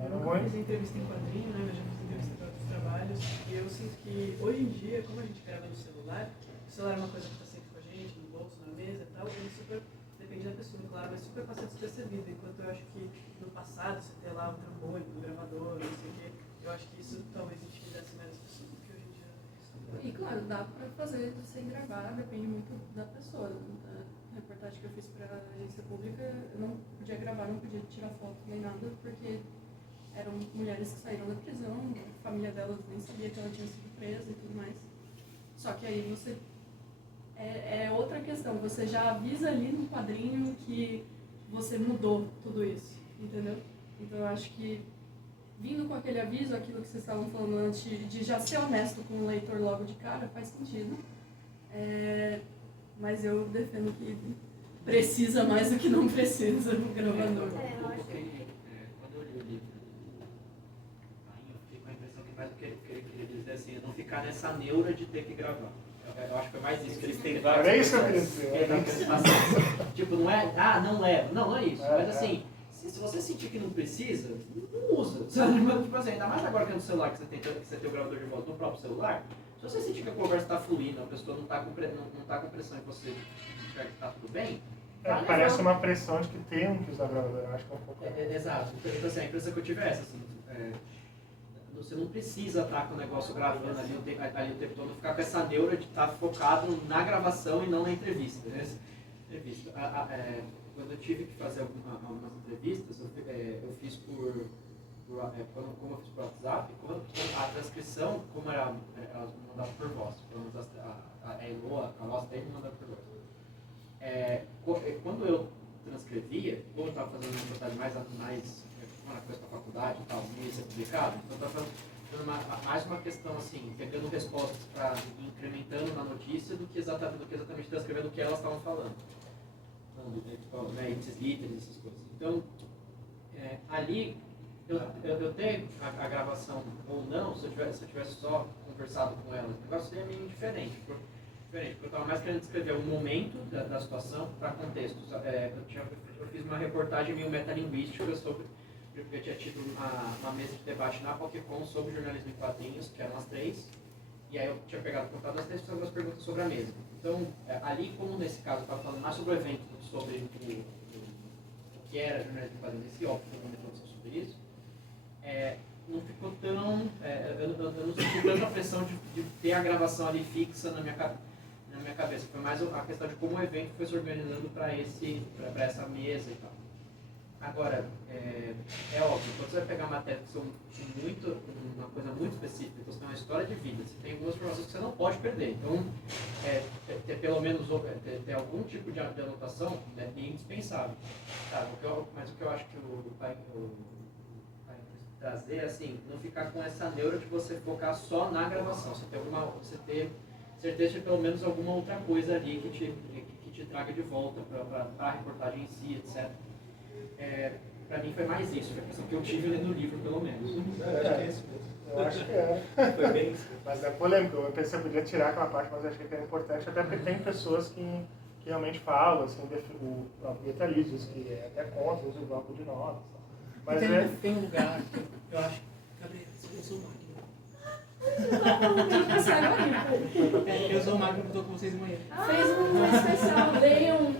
Eu nunca fiz entrevista em quadrinho, né? Eu já fiz entrevista para outros trabalhos e eu sinto que hoje em dia, como a gente grava no celular, o celular é uma coisa que está sempre com a gente, no bolso, na mesa e tal, ele super, depende da pessoa, claro, mas super passa despercebido, enquanto eu acho que no passado você ter lá o trambolho do gravador, não sei o quê, eu acho que isso talvez intimidasse mais as pessoas do que hoje em dia. E claro, dá pra fazer sem gravar, depende muito da pessoa. Da reportagem que eu fiz pra agência pública, eu não podia gravar, não podia tirar foto nem nada, porque eram mulheres que saíram da prisão, a família delas nem sabia que ela tinha sido presa e tudo mais. Só que aí você... É outra questão, você já avisa ali no quadrinho que você mudou tudo isso, entendeu? Então eu acho que vindo com aquele aviso, aquilo que vocês estavam falando antes, de já ser honesto com o leitor logo de cara, faz sentido. Mas eu defendo que precisa mais do que não precisa no gravador. Quando eu li o livro, eu fiquei com a impressão que mais do que ele queria dizer assim, não ficar nessa neura de ter que gravar. Eu acho que é mais isso, que eles têm vários... É isso que eu queria dizer. Tipo, não é, não leva, não é isso. Mas assim, se você sentir que não precisa, não usa. Sabe? Tipo assim, ainda mais agora que é no celular, que você tem o gravador de voz no próprio celular, se você sentir que a conversa está fluindo, a pessoa não está com pressão e você enxerga que está tudo bem, parece uma pressão de que tem que usar gravador, eu acho que é um pouco... Exato. Então assim, a impressão que eu tive é essa, assim, você não precisa estar com o negócio gravando ali o tempo todo, ficar com essa neura de estar focado na gravação e não na entrevista. Né? Quando eu tive que fazer algumas entrevistas, eu fiz como eu fiz por WhatsApp, a transcrição, como elas mandavam por voz, pelo menos a Elo, a Carlos até me mandava por voz. Quando eu transcrevia, como eu estava fazendo uma reportagem mais uma coisa para a faculdade e tal, não ia ser publicado, então eu estava fazendo mais uma questão assim, pegando respostas para incrementando na notícia do que exatamente transcrevendo o que elas estavam falando. Ipsis literis, essas coisas. Então, ali, eu ter a gravação ou não, se eu tivesse só conversado com elas, o negócio seria meio diferente, porque eu estava mais querendo descrever o momento da situação para contextos. Eu fiz uma reportagem meio metalinguística sobre, porque eu tinha tido uma mesa de debate na PokéCon sobre jornalismo em quadrinhos, que eram as 3, e aí eu tinha pegado o contato das 3 e fiz algumas perguntas sobre a mesa. Então, ali, como nesse caso eu estava falando mais sobre o evento, sobre o que era jornalismo em quadrinhos, esse óbvio, foi uma reflexão sobre isso, não ficou tão... eu não senti tanta pressão de ter a gravação ali fixa na minha cabeça. Foi mais a questão de como o evento foi se organizando para essa mesa e tal. Agora, é óbvio, quando você vai pegar matérias que são uma coisa muito específica, você tem uma história de vida, você tem algumas informações que você não pode perder. Então, ter pelo menos ter algum tipo de anotação é indispensável. Tá? Mas o que eu acho que o pai trazer é assim, não ficar com essa neura de você focar só na gravação. Você ter certeza de pelo menos alguma outra coisa ali que te traga de volta para a reportagem em si, etc. Para mim foi mais isso, foi a impressão que eu tive lendo o livro, pelo menos. Eu acho que é isso mesmo. Eu acho que é. Foi bem isso. Mas é polêmico. Eu pensei que eu podia tirar aquela parte, mas eu achei que era importante, até porque tem pessoas que realmente falam, assim, o próprio diz que é até contra, usa o bloco de notas. Mas tem um lugar que eu acho. Gabriel, eu sou o Magno. Eu sou o Magno que estou com vocês amanhã. Fez um especial, leiam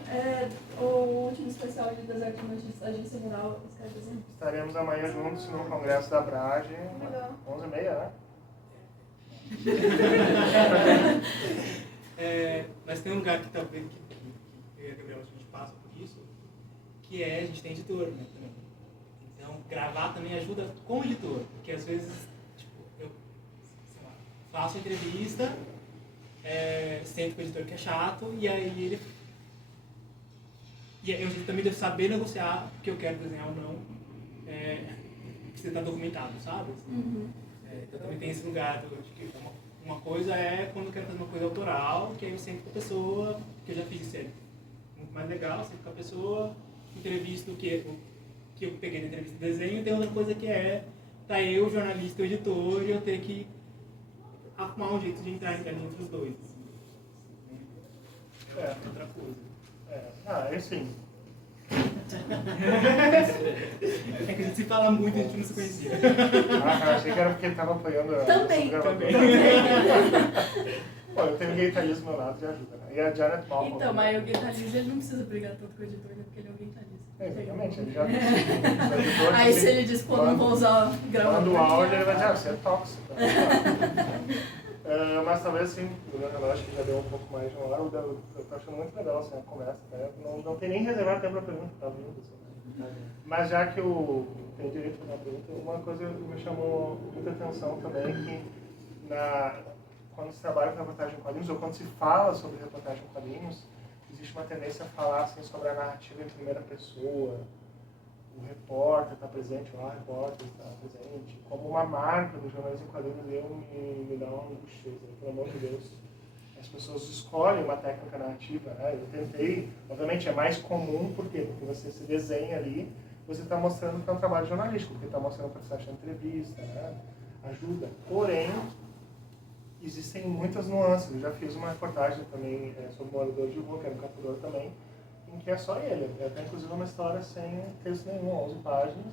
o último especial de Deserto Notícias, Agência Rural, Escravizando. estaremos amanhã juntos no Congresso da Brage, Legal. 11h30, né? Mas tem um lugar que talvez eu e a Gabriel a gente passa por isso, que a gente tem editor, né, também. Então gravar também ajuda como editor, porque às vezes eu sei lá, faço entrevista, sento com o editor que é chato, e aí ele... E eu também devo saber negociar o que eu quero desenhar ou não, precisa estar documentado, sabe? Então também tem esse lugar de que uma coisa é quando eu quero fazer uma coisa autoral, que aí eu sento com a pessoa, que eu já fiz isso, é muito mais legal, sento com a pessoa, entrevisto o que eu peguei na entrevista de desenho, e tem outra coisa que tá eu, o jornalista, o editor, e eu ter que arrumar um jeito de entrar entre os dois. Outra coisa. Assim. É que a gente se fala muito e a gente não se conhecia. Achei que era porque ele estava apoiando a Também. Bom, eu tenho o guitarrista do meu lado, já ajuda, né? E a Janet Malcolm. Então, mas o guitarrista ele não precisa brigar tanto com o editor, né? Porque ele é o guitarrista. Exatamente, ele já Aí se ele diz, pô, não vou usar gravador. Quando o áudio, ele vai dizer, você é tóxico. Mas talvez assim, o meu relógio que já deu um pouco mais de uma hora, eu tô achando muito legal assim, a conversa, né? Não tem nem reservado tempo para pergunta, tá vindo. Assim, né? Mas já que eu tenho direito a fazer uma pergunta, uma coisa que me chamou muita atenção também, que quando se trabalha com reportagem em quadrinhos, ou quando se fala sobre reportagem em quadrinhos, existe uma tendência a falar assim, sobre a narrativa em primeira pessoa, o repórter está presente lá, o repórter está presente, como uma marca do jornalismo em quadrinhos, me dá uma angústia, pelo amor de Deus. As pessoas escolhem uma técnica narrativa, né? Eu tentei, obviamente é mais comum, por quê? Porque você se desenha ali, você está mostrando que é um trabalho jornalístico, porque está mostrando o processo de entrevista, né? Ajuda. Porém, existem muitas nuances. Eu já fiz uma reportagem também sobre o morador de rua, que era um capturador também, em que é só ele. É até inclusive uma história sem texto nenhum, 11 páginas.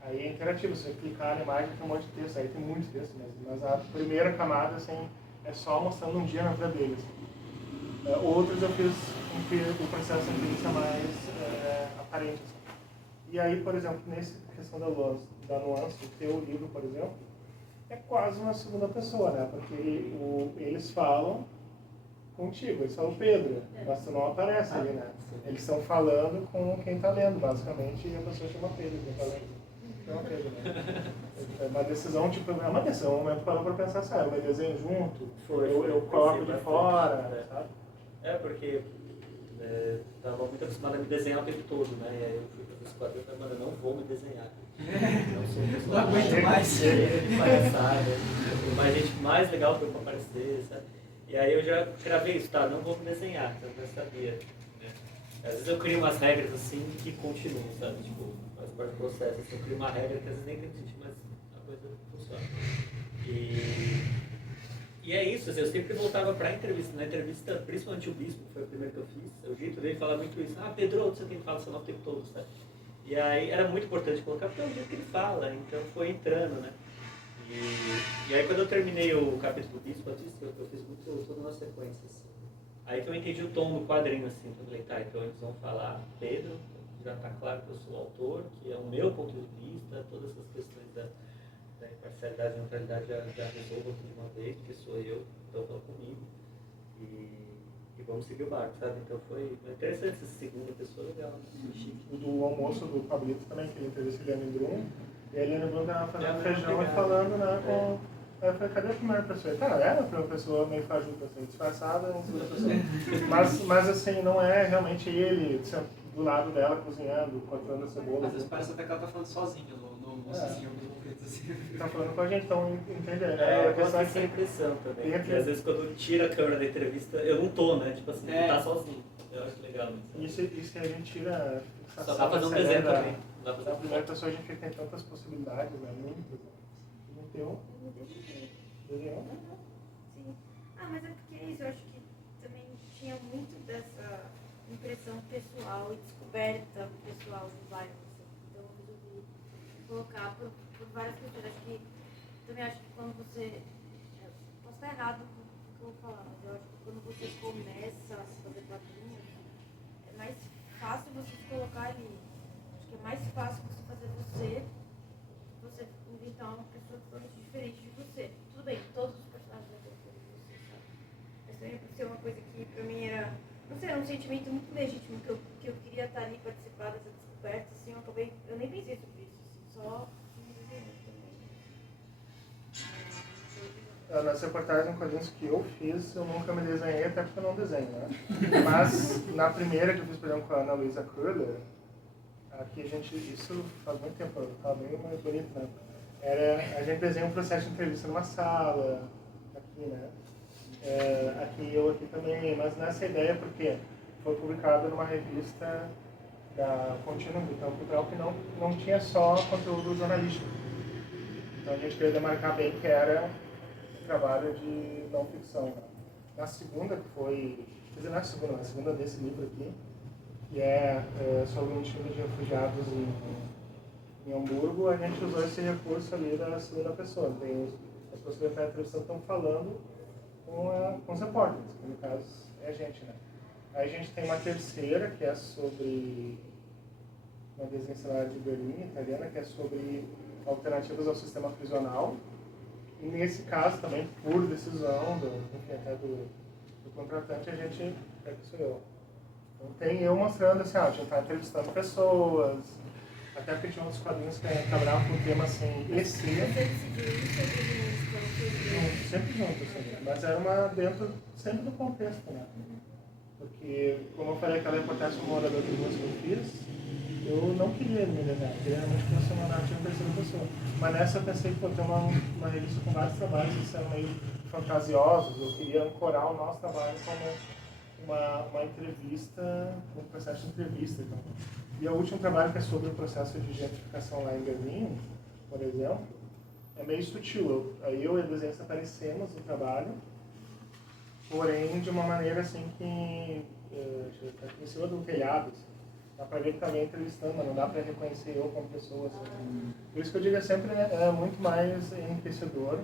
Aí é interativo, se você clicar na imagem tem um monte de texto, aí tem muito texto mesmo. Mas a primeira camada assim, é só mostrando um dia na vida deles. Outros eu fiz em que o processo de entrevista mais aparente. Assim. E aí, por exemplo, nessa questão da nuance, o teu livro, por exemplo, é quase uma segunda pessoa, né? Porque eles falam contigo, eles falam Pedro, mas tu não aparece ali, né? Eles estão falando com quem está lendo, basicamente, e a pessoa chama Pedro, quem está lendo. Chama Pedro, né? É uma decisão, tipo, é uma decisão, um momento parou para pensar, sabe, eu desenho junto, eu coloco de fora, sabe? Porque estava muito acostumado a me desenhar o tempo todo, né? E aí eu fui para esse quadro e falei, mano, eu não vou me desenhar. Não sou uma pessoa Não aguento mais. palhaçada, tem mais gente mais legal para eu aparecer, sabe? E aí eu já gravei isso, tá? Não vou me desenhar, então eu já sabia. Né? Às vezes eu crio umas regras assim que continuam, sabe? Tipo, faz parte do processo. Assim, eu crio uma regra que às vezes nem acredito, mas a coisa funciona. E é isso, assim, eu sempre voltava pra entrevista. Na entrevista, principalmente o Bispo, que foi o primeiro que eu fiz, o jeito dele falava muito isso. Pedro, você tem que falar seu nome o tempo todo, sabe? E aí era muito importante colocar, porque é o jeito que ele fala, então foi entrando, né? E aí quando eu terminei o capítulo do Bispo, eu fiz muito toda uma sequência, assim. Aí que eu entendi o tom do quadrinho, assim, eu falei, tá, então eles vão falar Pedro, já tá claro que eu sou o autor, que é o meu ponto de vista, todas essas questões da imparcialidade e neutralidade já resolvo aqui de uma vez, porque sou eu, então fala comigo. E vamos seguir o barco, sabe? Então foi interessante essa segunda pessoa, legal, foi chique. O do almoço do Pablito também, que ele entrevistou a Eliane Brum, e a Eliane Brum estava fazendo feijão legal. e falando, né, com... Aí eu falei, cadê a primeira pessoa? Cara, era a primeira pessoa meio fajuta, assim, disfarçada, em segunda pessoa. Mas assim, não é realmente ele do lado dela cozinhando, cortando a cebola. Às vezes parece até que ela tá falando sozinha no almoço, assim, em alguns momentos, assim. Tá falando com a gente, então entender. Eu gosto dessa impressão também, porque às vezes quando tira a câmera da entrevista, eu não tô, né? Tipo assim, tá sozinho. Eu acho legal isso. Isso a gente tira... Só dá pra fazer um desenho também. Dá pra fazer A um primeira desenho. pessoa a gente tem tantas possibilidades, né? Muitas. Então, desenhou? Sim. Mas é porque é isso, eu acho que também tinha muito dessa impressão pessoal e descoberta pessoal do bairro. Assim. Então eu resolvi colocar por várias questões. Também acho que quando você. Posso estar errado com o que eu vou falar, mas eu acho que quando você começa a fazer quadrinhos, é mais fácil você se colocar ali. Acho que é mais fácil você fazer você inventar uma pessoa totalmente diferente de você. Tudo bem, todos os personagens vão ter você, sabe? Mas também por ser uma coisa que pra mim era, não sei, era um sentimento muito legítimo que eu queria estar ali participar dessa descoberta, assim, eu nem pensei sobre isso, assim, só me desenhei também. Nas reportagens em quadrinhos que eu fiz, eu nunca me desenhei, até porque eu não desenho, né? Mas na primeira que eu fiz, por exemplo, com a Ana Luísa Kruller, aqui a gente, isso faz muito tempo, estava bem mais bonito, né? A gente desenha um processo de entrevista numa sala, aqui, né? Aqui também, mas nessa ideia porque foi publicado numa revista da Continuum do Campo Cultural que não tinha só conteúdo jornalístico. Então a gente queria demarcar bem que era um trabalho de não ficção. Né? Na segunda, que foi... Quer dizer, na segunda desse livro aqui, que é sobre um time de refugiados em Hamburgo, a gente usou esse recurso ali da segunda pessoa. Tem as pessoas que estão entrevistando estão falando com os repórteres, que no caso é a gente, né? Aí a gente tem uma terceira, que é sobre uma desenhada de Berlim, italiana, que é sobre alternativas ao sistema prisional. E nesse caso também, por decisão até do contratante, a gente, que sou eu. Então tem eu mostrando assim, a gente está entrevistando pessoas, até porque tinha outros quadrinhos que trabalhavam com o tema assim, EC. Você decidiu isso ou você Sempre junto, assim, mas era dentro sempre do contexto, né? Porque, como eu falei, aquela reportagem com o morador de ruas que eu fiz, eu não queria me desenhar, queria realmente que fosse uma narrativa em terceira pessoa. Mas nessa eu pensei que ter uma revista com vários trabalhos que são meio fantasiosos, eu queria ancorar o nosso trabalho como uma entrevista, um processo de entrevista. Então. E o último trabalho, que é sobre o processo de gentrificação lá em Berlim, por exemplo, é meio sutil. Eu e a desenhista aparecemos no trabalho, porém de uma maneira assim que em cima do telhado. Assim. Dá pra ver que tá alguém entrevistando, mas não dá pra reconhecer eu como pessoa. Assim. Por isso que eu digo sempre é muito mais enriquecedor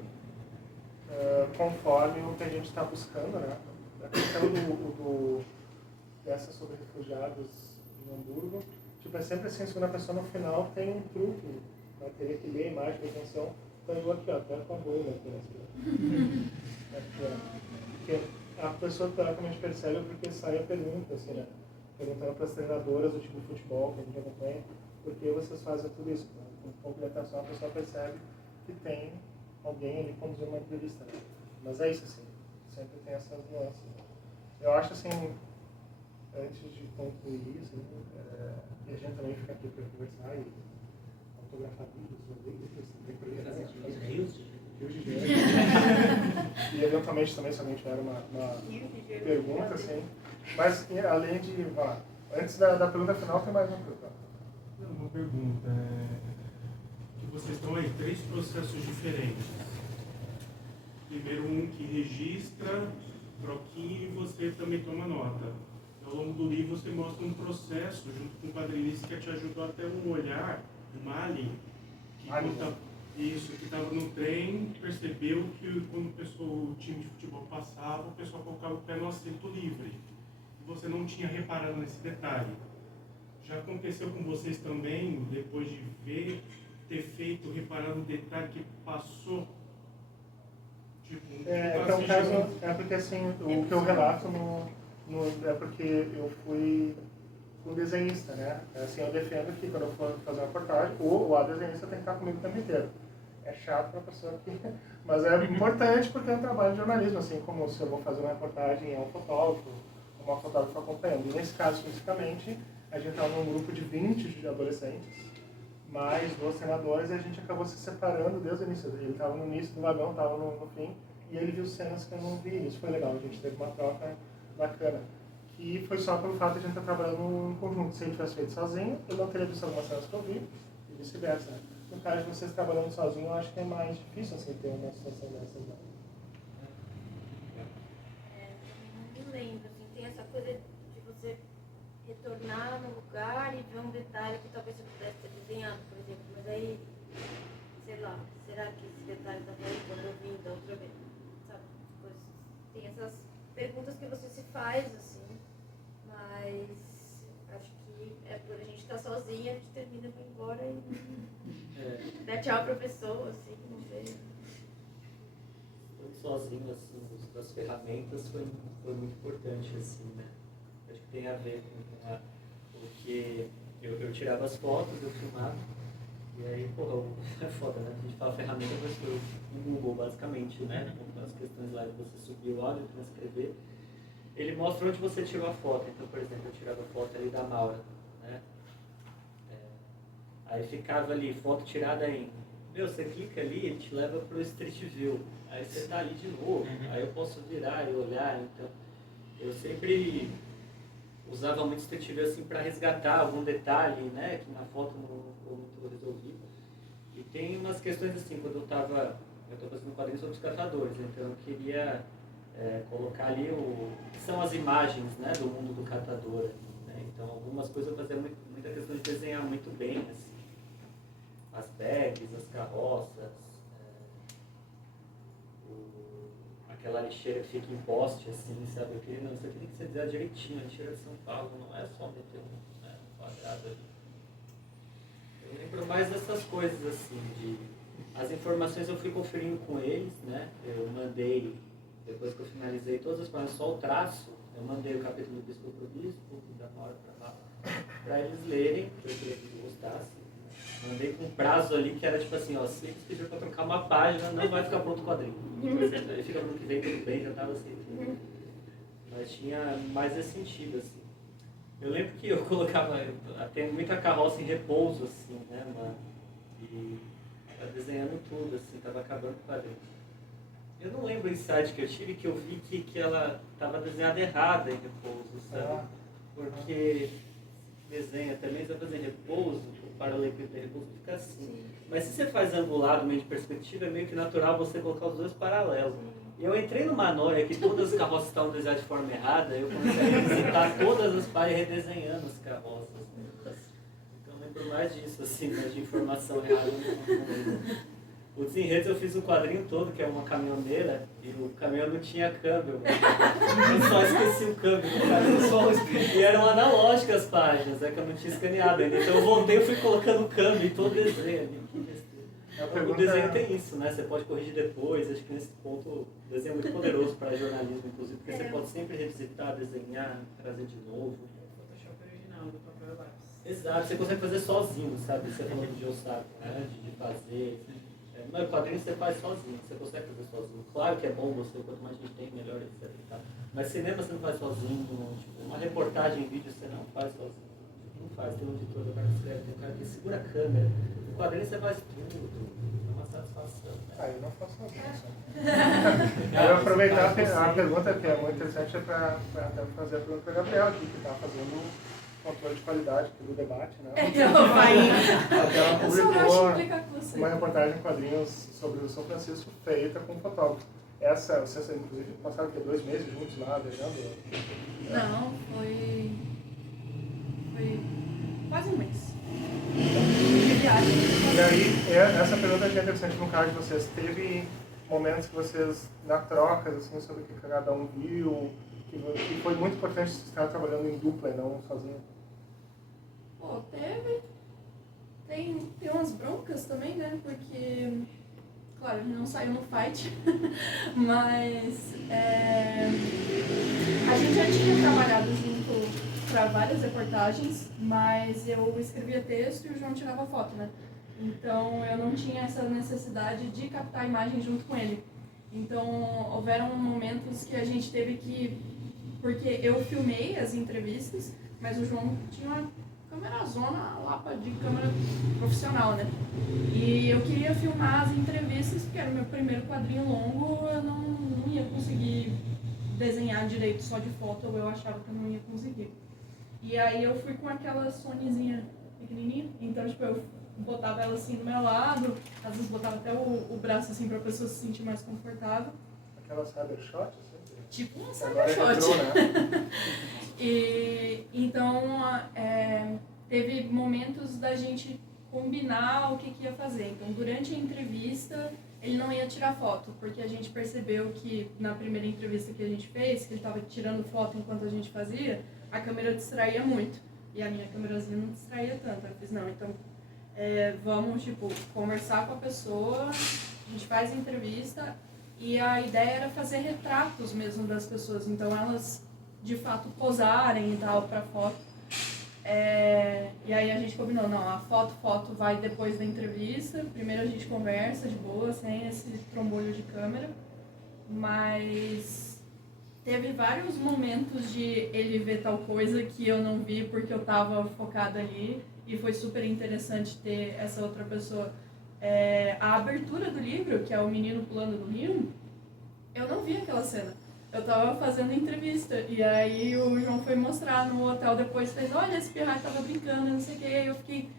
conforme o que a gente está buscando, né? A questão dessa sobre refugiados em Hamburgo, tipo, é sempre assim, a segunda pessoa no final tem um truque, vai teria que ler a imagem, ter atenção. Então eu aqui, ó, até com a boina aqui, porque a pessoa claramente percebe porque sai a pergunta, assim, né? Perguntando para as treinadoras do tipo de futebol que a gente acompanha, por que vocês fazem tudo isso? Com complementação, a pessoa percebe que tem alguém ali conduzindo uma entrevista, né? Mas é isso, assim, sempre tem essas nuances. Né? Eu acho, assim, antes de concluir isso, e a gente também fica aqui para conversar e autografar livros, e eventualmente também, se alguém tiver uma pergunta, assim. Mas, além de... antes da pergunta final, tem mais uma pergunta. Uma pergunta. Que vocês estão aí, 3 processos diferentes. Primeiro um que registra, troquinho, e você também toma nota. Ao longo do livro você mostra um processo, junto com o quadrinista, que te ajudou até um olhar, uma alien, que estava no trem, percebeu que quando o time de futebol passava, o pessoal colocava o pé no assento livre. E você não tinha reparado nesse detalhe. Já aconteceu com vocês também, depois de ver ter feito, reparar no detalhe que passou? Tipo, É um caso, é porque assim, o que eu relato é porque eu fui um desenhista, né? Assim, eu defendo que quando eu for fazer uma reportagem, a desenhista tem que estar comigo o tempo inteiro. É chato para a pessoa aqui, mas é importante porque é um trabalho de jornalismo, assim como se eu vou fazer uma reportagem, é um fotógrafo, uma fotógrafa acompanhando. E nesse caso, especificamente, a gente estava num grupo de 20 de adolescentes, mais 2 senadores, e a gente acabou se separando desde o início. Ele estava no início do vagão, estava no fim, e ele viu cenas que eu não vi. Isso foi legal, a gente teve uma troca bacana. E foi só pelo fato de a gente estar trabalhando em conjunto. Se ele tivesse feito sozinho, eu não teria visto algumas cenas que eu vi, e vice-versa. No caso de vocês trabalhando sozinho, eu acho que é mais difícil assim, ter uma situação dessas. Né? Não me lembro, assim, tem essa coisa de você retornar no lugar e ver um detalhe que talvez você pudesse ter desenhado, por exemplo, mas aí, sei lá, será que esse detalhe estava aí quando eu vim da outra vez? Sabe? Coisas, tem essas perguntas que você se faz, assim, mas acho que é por a gente estar sozinha, a gente termina indo embora e dá tchau pra pessoa, assim, não sei. Sozinho, assim, o uso das ferramentas foi muito importante, assim, né? Acho que tem a ver com porque eu tirava as fotos, eu filmava, e aí, porra, é foda, né? A gente fala ferramenta, mas foi o Google, basicamente, né? Com as questões lá de você subir o áudio, transcrever. Ele mostra onde você tirou a foto. Então, por exemplo, eu tirava a foto ali da Maura, né? Aí ficava ali, foto tirada em... você clica ali, ele te leva pro Street View. Aí você tá ali de novo. Aí eu posso virar e olhar. Então, eu sempre usava muito Street View assim para resgatar algum detalhe, né? Que na foto não ficou muito resolvido. E tem umas questões assim, quando eu tô fazendo um quadrinho sobre os catadores. Então, eu queria colocar ali que são as imagens, né? Do mundo do catador. Né? Então, algumas coisas eu fazia muita questão de desenhar muito bem, assim. As bags, as carroças, aquela lixeira que fica em poste, assim, sabe? Eu queria, não, isso aqui tem que ser desenhado direitinho, a lixeira de São Paulo, não é só meter um quadrado ali. Eu lembro mais dessas coisas, assim, as informações eu fui conferindo com eles, né? Eu mandei, depois que eu finalizei todas as páginas, só o traço, eu mandei o capítulo do bispo pro bispo, da Maura pra lá, pra eles lerem, porque eu queria que eles gostassem. Mandei com um prazo ali que era tipo assim, ó, se eles pediram pra trocar uma página, não vai ficar pronto o quadrinho. Aí fica no que vem, tudo bem, já tava assim. Mas tinha mais esse sentido, assim. Eu lembro que eu colocava, tem muita carroça em repouso, assim, né, mano? E tava desenhando tudo, assim, tava acabando o quadrinho. Eu não lembro o insight que eu tive, que eu vi que ela tava desenhada errada em repouso, sabe? Porque desenha também, você vai fazer repouso, o paralelepípedo de repouso fica assim. Sim. Mas se você faz angulado, meio de perspectiva, é meio que natural você colocar os dois paralelos. E eu entrei numa noia que todas as carroças estavam desenhadas de forma errada, eu comecei a revisitar todas as páginas redesenhando as carroças. Então eu lembro mais disso, assim, né, de informação errada. O Desenredos eu fiz o quadrinho todo, que é uma caminhoneira, e o caminhão não tinha câmbio. Eu só esqueci o câmbio do caminhão. E eram analógicas as páginas, que eu não tinha escaneado ainda. Então eu voltei e fui colocando o câmbio em todo o desenho ali. O desenho tem isso, né? Você pode corrigir depois. Acho que nesse ponto o desenho é muito poderoso para jornalismo, inclusive, porque você pode sempre revisitar, desenhar, trazer de novo. Photoshop original do papel lápis. Exato, você consegue fazer sozinho, sabe? Você falou de Osaka, né? De fazer. No quadrinho você faz sozinho, você consegue fazer sozinho. Claro que é bom você, quanto mais gente tem, melhor, etc. Mas cinema você não faz sozinho, tipo, uma reportagem em vídeo você não faz sozinho. Não faz, tem um editor, o cara que escreve, tem um cara que segura a câmera. No quadrinho você faz tudo, é uma satisfação. Né? Eu não faço isso. Eu vou aproveitar a pergunta que é muito interessante para fazer a pergunta para o Gabriel aqui, que está fazendo controle de qualidade do debate, né? Ela publicou uma reportagem em quadrinhos sobre o São Francisco feita com um fotógrafo. Essa, vocês inclusive passaram 2 meses juntos lá, viajando? Não, foi quase um mês. E aí, essa pergunta é interessante no caso de vocês. Teve momentos que vocês, na troca, assim, sobre o que cada um viu, que foi muito importante estar trabalhando em dupla e não sozinho? Pô, teve. Tem tem umas broncas também, né? Porque, claro, a gente não saiu no fight, mas a gente já tinha trabalhado junto para várias reportagens, mas eu escrevia texto e o João tirava foto, né? Então eu não tinha essa necessidade de captar a imagem junto com ele. Então houveram momentos que a gente teve que... Porque eu filmei as entrevistas, mas o João tinha uma câmerazona, lapa de câmera profissional, né? E eu queria filmar as entrevistas, porque era o meu primeiro quadrinho longo, eu não ia conseguir desenhar direito só de foto, eu achava que eu não ia conseguir. E aí eu fui com aquela Sonyzinha pequenininha, então tipo, eu botava ela assim do meu lado, às vezes botava até o braço assim pra pessoa se sentir mais confortável. Aquela cybershot, assim? Tipo um Agora cybershot. retrô, né? E então teve momentos da gente combinar o que ia fazer. Então durante a entrevista ele não ia tirar foto, porque a gente percebeu que na primeira entrevista que a gente fez, que ele estava tirando foto enquanto a gente fazia, a câmera distraía muito. E a minha câmerazinha não distraía tanto. Eu fiz, não, então vamos, tipo, conversar com a pessoa, a gente faz a entrevista, e a ideia era fazer retratos mesmo das pessoas, então elas de fato posarem e tal pra foto. E aí a gente combinou, não, a foto vai depois da entrevista, primeiro a gente conversa de boa, sem esse trombolho de câmera, mas teve vários momentos de ele ver tal coisa que eu não vi porque eu tava focada ali, e foi super interessante ter essa outra pessoa. A abertura do livro, que é o menino pulando no rio, eu não vi aquela cena. Eu tava fazendo entrevista, e aí o João foi mostrar no hotel depois, fez, olha, esse pirraia tava brincando, não sei o que, e eu fiquei,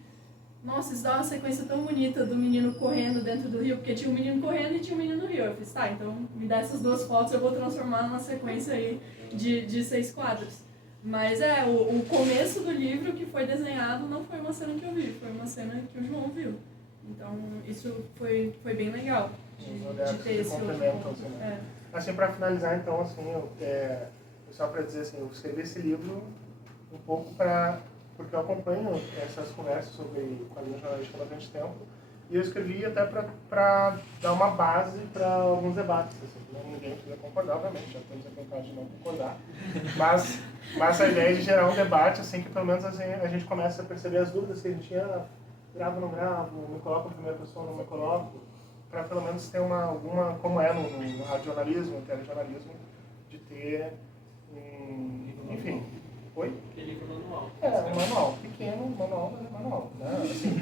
nossa, isso dá uma sequência tão bonita do menino correndo dentro do rio, porque tinha um menino correndo e tinha um menino no rio. Eu fiz, tá, então me dá essas duas fotos, eu vou transformar numa sequência aí de 6 quadros. Mas o começo do livro que foi desenhado não foi uma cena que eu vi, foi uma cena que o João viu. Então isso foi bem legal de ter esse outro ponto. Assim, né? Assim, para finalizar, então, assim, só para dizer assim, eu escrevi esse livro um pouco porque eu acompanho essas conversas sobre quadrinhos jornalísticos há bastante tempo, e eu escrevi até para dar uma base para alguns debates. Assim, não ninguém precisa concordar, obviamente, já temos aqui um caso de não concordar, mas a ideia de gerar um debate, assim, que pelo menos assim, a gente começa a perceber as dúvidas que a gente tinha, gravo ou não gravo, me coloco em primeira pessoa ou não me coloco, para pelo menos ter alguma, como é no radiojornalismo, no telejornalismo, de ter, enfim, oi? Que livro manual. Um manual pequeno, manual, mas é manual, né? Assim,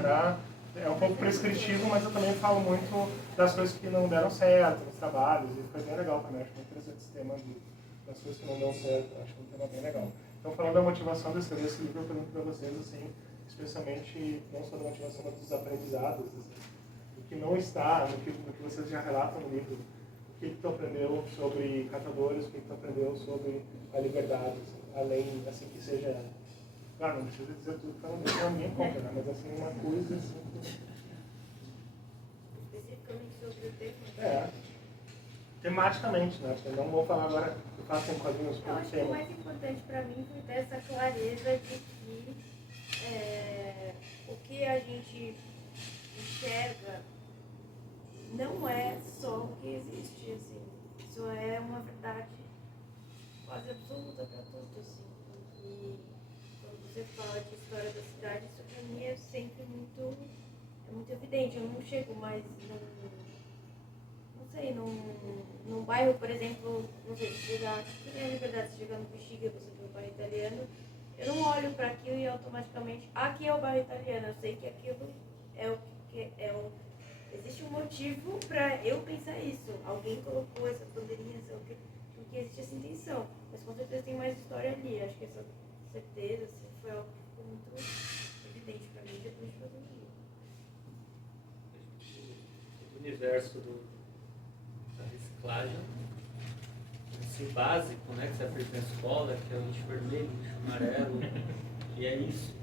é um pouco prescritivo, mas eu também falo muito das coisas que não deram certo nos trabalhos, e foi bem legal também, acho muito interessante esse tema das coisas que não dão certo, acho um tema bem legal. Então, falando da motivação de escrever esse livro, eu pergunto para vocês, assim, especialmente, não só da motivação, mas dos aprendizados, assim, que não está no que vocês já relatam no livro. O que tu aprendeu sobre catadores, o que tu aprendeu sobre a liberdade, assim, além, assim, que seja... Claro, não precisa dizer tudo para não deixar ninguém conta, né? Mas assim, uma coisa assim... Especificamente sobre o tema? Tematicamente, né? Eu não vou falar agora que faço um quadrinhos Eu acho que o mais importante para mim foi ter essa clareza de que o que a gente enxerga não é só o que existe, assim. Isso é uma verdade quase absoluta para todos, assim. E quando você fala de história da cidade, isso para mim é sempre muito evidente. Eu não chego mais num bairro, por exemplo, não sei, se chegar, você tem a liberdade de chegar no Bexiga, você vê o bairro italiano, eu não olho para aquilo e automaticamente, aqui é o bairro italiano, eu sei que aquilo é o que existe um motivo para eu pensar isso. Alguém colocou essa bandeirinha, porque existe essa intenção. Mas com certeza tem mais história ali. Acho que essa certeza assim, foi algo que ficou muito evidente para mim depois de fazer o livro. O universo da reciclagem, esse básico, né, que você aprende na escola, que é o lixo vermelho, o lixo amarelo, e é isso.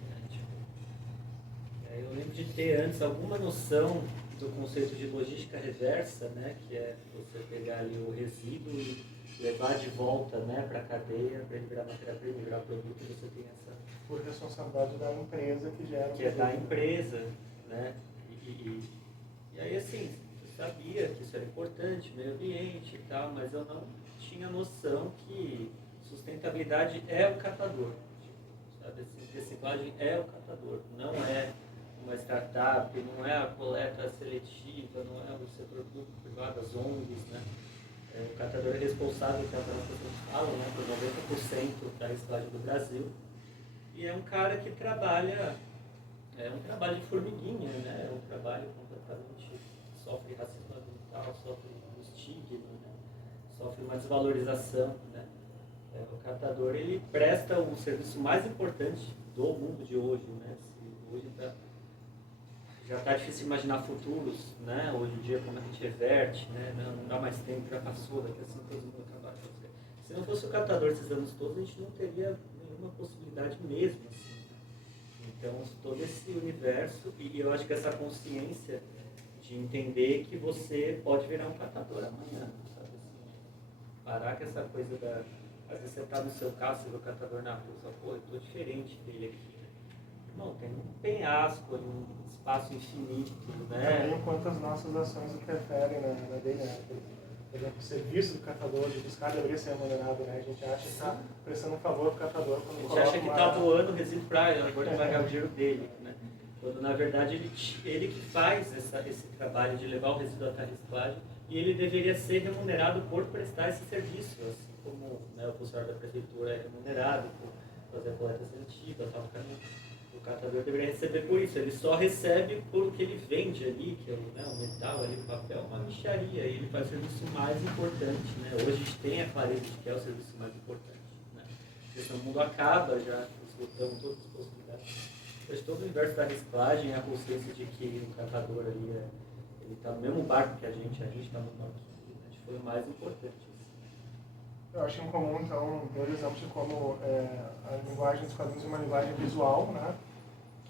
Eu lembro de ter antes alguma noção do conceito de logística reversa, né, que é você pegar ali o resíduo e levar de volta, né, para a cadeia, para ele virar matéria-prima, virar produto, e você tem essa... Por responsabilidade da empresa que gera o que é da empresa. né? E aí, assim, eu sabia que isso era importante, meio ambiente e tal, mas eu não tinha noção que sustentabilidade é o catador. Sabe? Assim, reciclagem é o catador, não é uma startup, não é a coleta seletiva, não é o setor público, privado, as ONGs, né? O catador é responsável, que é o que as pessoas falam, né, por 90% da reciclagem do Brasil. E é um cara que trabalha, é um trabalho de formiguinha, né? É um trabalho completamente, sofre racismo ambiental, sofre um estigma, né? Sofre uma desvalorização, né? O catador, ele presta o serviço mais importante do mundo de hoje, né? Hoje já está difícil imaginar futuros, né? Hoje em dia, como a gente reverte, né? Não dá mais tempo, já passou, daqui a 5 anos vai acabar. Se não fosse o catador esses anos todos, a gente não teria nenhuma possibilidade mesmo, assim. Então, todo esse universo, e eu acho que essa consciência de entender que você pode virar um catador amanhã, sabe assim? Parar com essa coisa da... Às vezes você está no seu carro, você vê o catador na rua, você fala, pô, eu estou diferente dele aqui. Não, tem um penhasco, um espaço infinito, né? Também quantas nossas ações interferem na DNA. Por exemplo, o serviço do catador de buscar deveria ser remunerado, né? A gente acha que está prestando um favor para o catador. A gente acha que está doando resíduo para ele, agora ele vai ganhar o dinheiro dele, né? Quando na verdade ele que faz esse trabalho de levar o resíduo até a reciclagem e ele deveria ser remunerado por prestar esse serviço, assim como, né, o funcionário da prefeitura é remunerado por fazer a coleta seletiva, tal, o catador deveria receber por isso, ele só recebe por o que ele vende ali, que é o metal, ali, o papel, uma lixaria, e ele faz o serviço mais importante, né? Hoje a gente tem a clareza de que é o serviço mais importante, né? Porque senão o mundo acaba, já esgotando todas as possibilidades. Hoje todo o universo da reciclagem é a consciência de que o catador ali, ele está no mesmo barco que a gente está no barco, acho que foi o mais importante. Eu acho em comum, então, dois exemplos de como a linguagem dos quadrinhos é uma linguagem visual, né?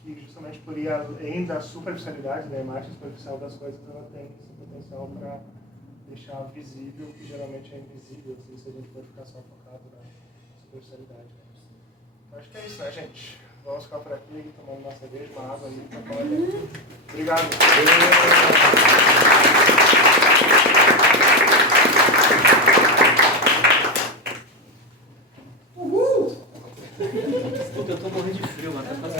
Que justamente por ir além da superficialidade, da imagem superficial das coisas, ela tem esse potencial para deixar visível o que geralmente é invisível, assim, se a gente for ficar só focado na superficialidade. Né? Então, acho que é isso, né, gente? Vamos ficar por aqui, tomando uma cerveja, uma água aí, pra falar. Obrigado. Puta, eu tô morrendo de frio, mas tá fazendo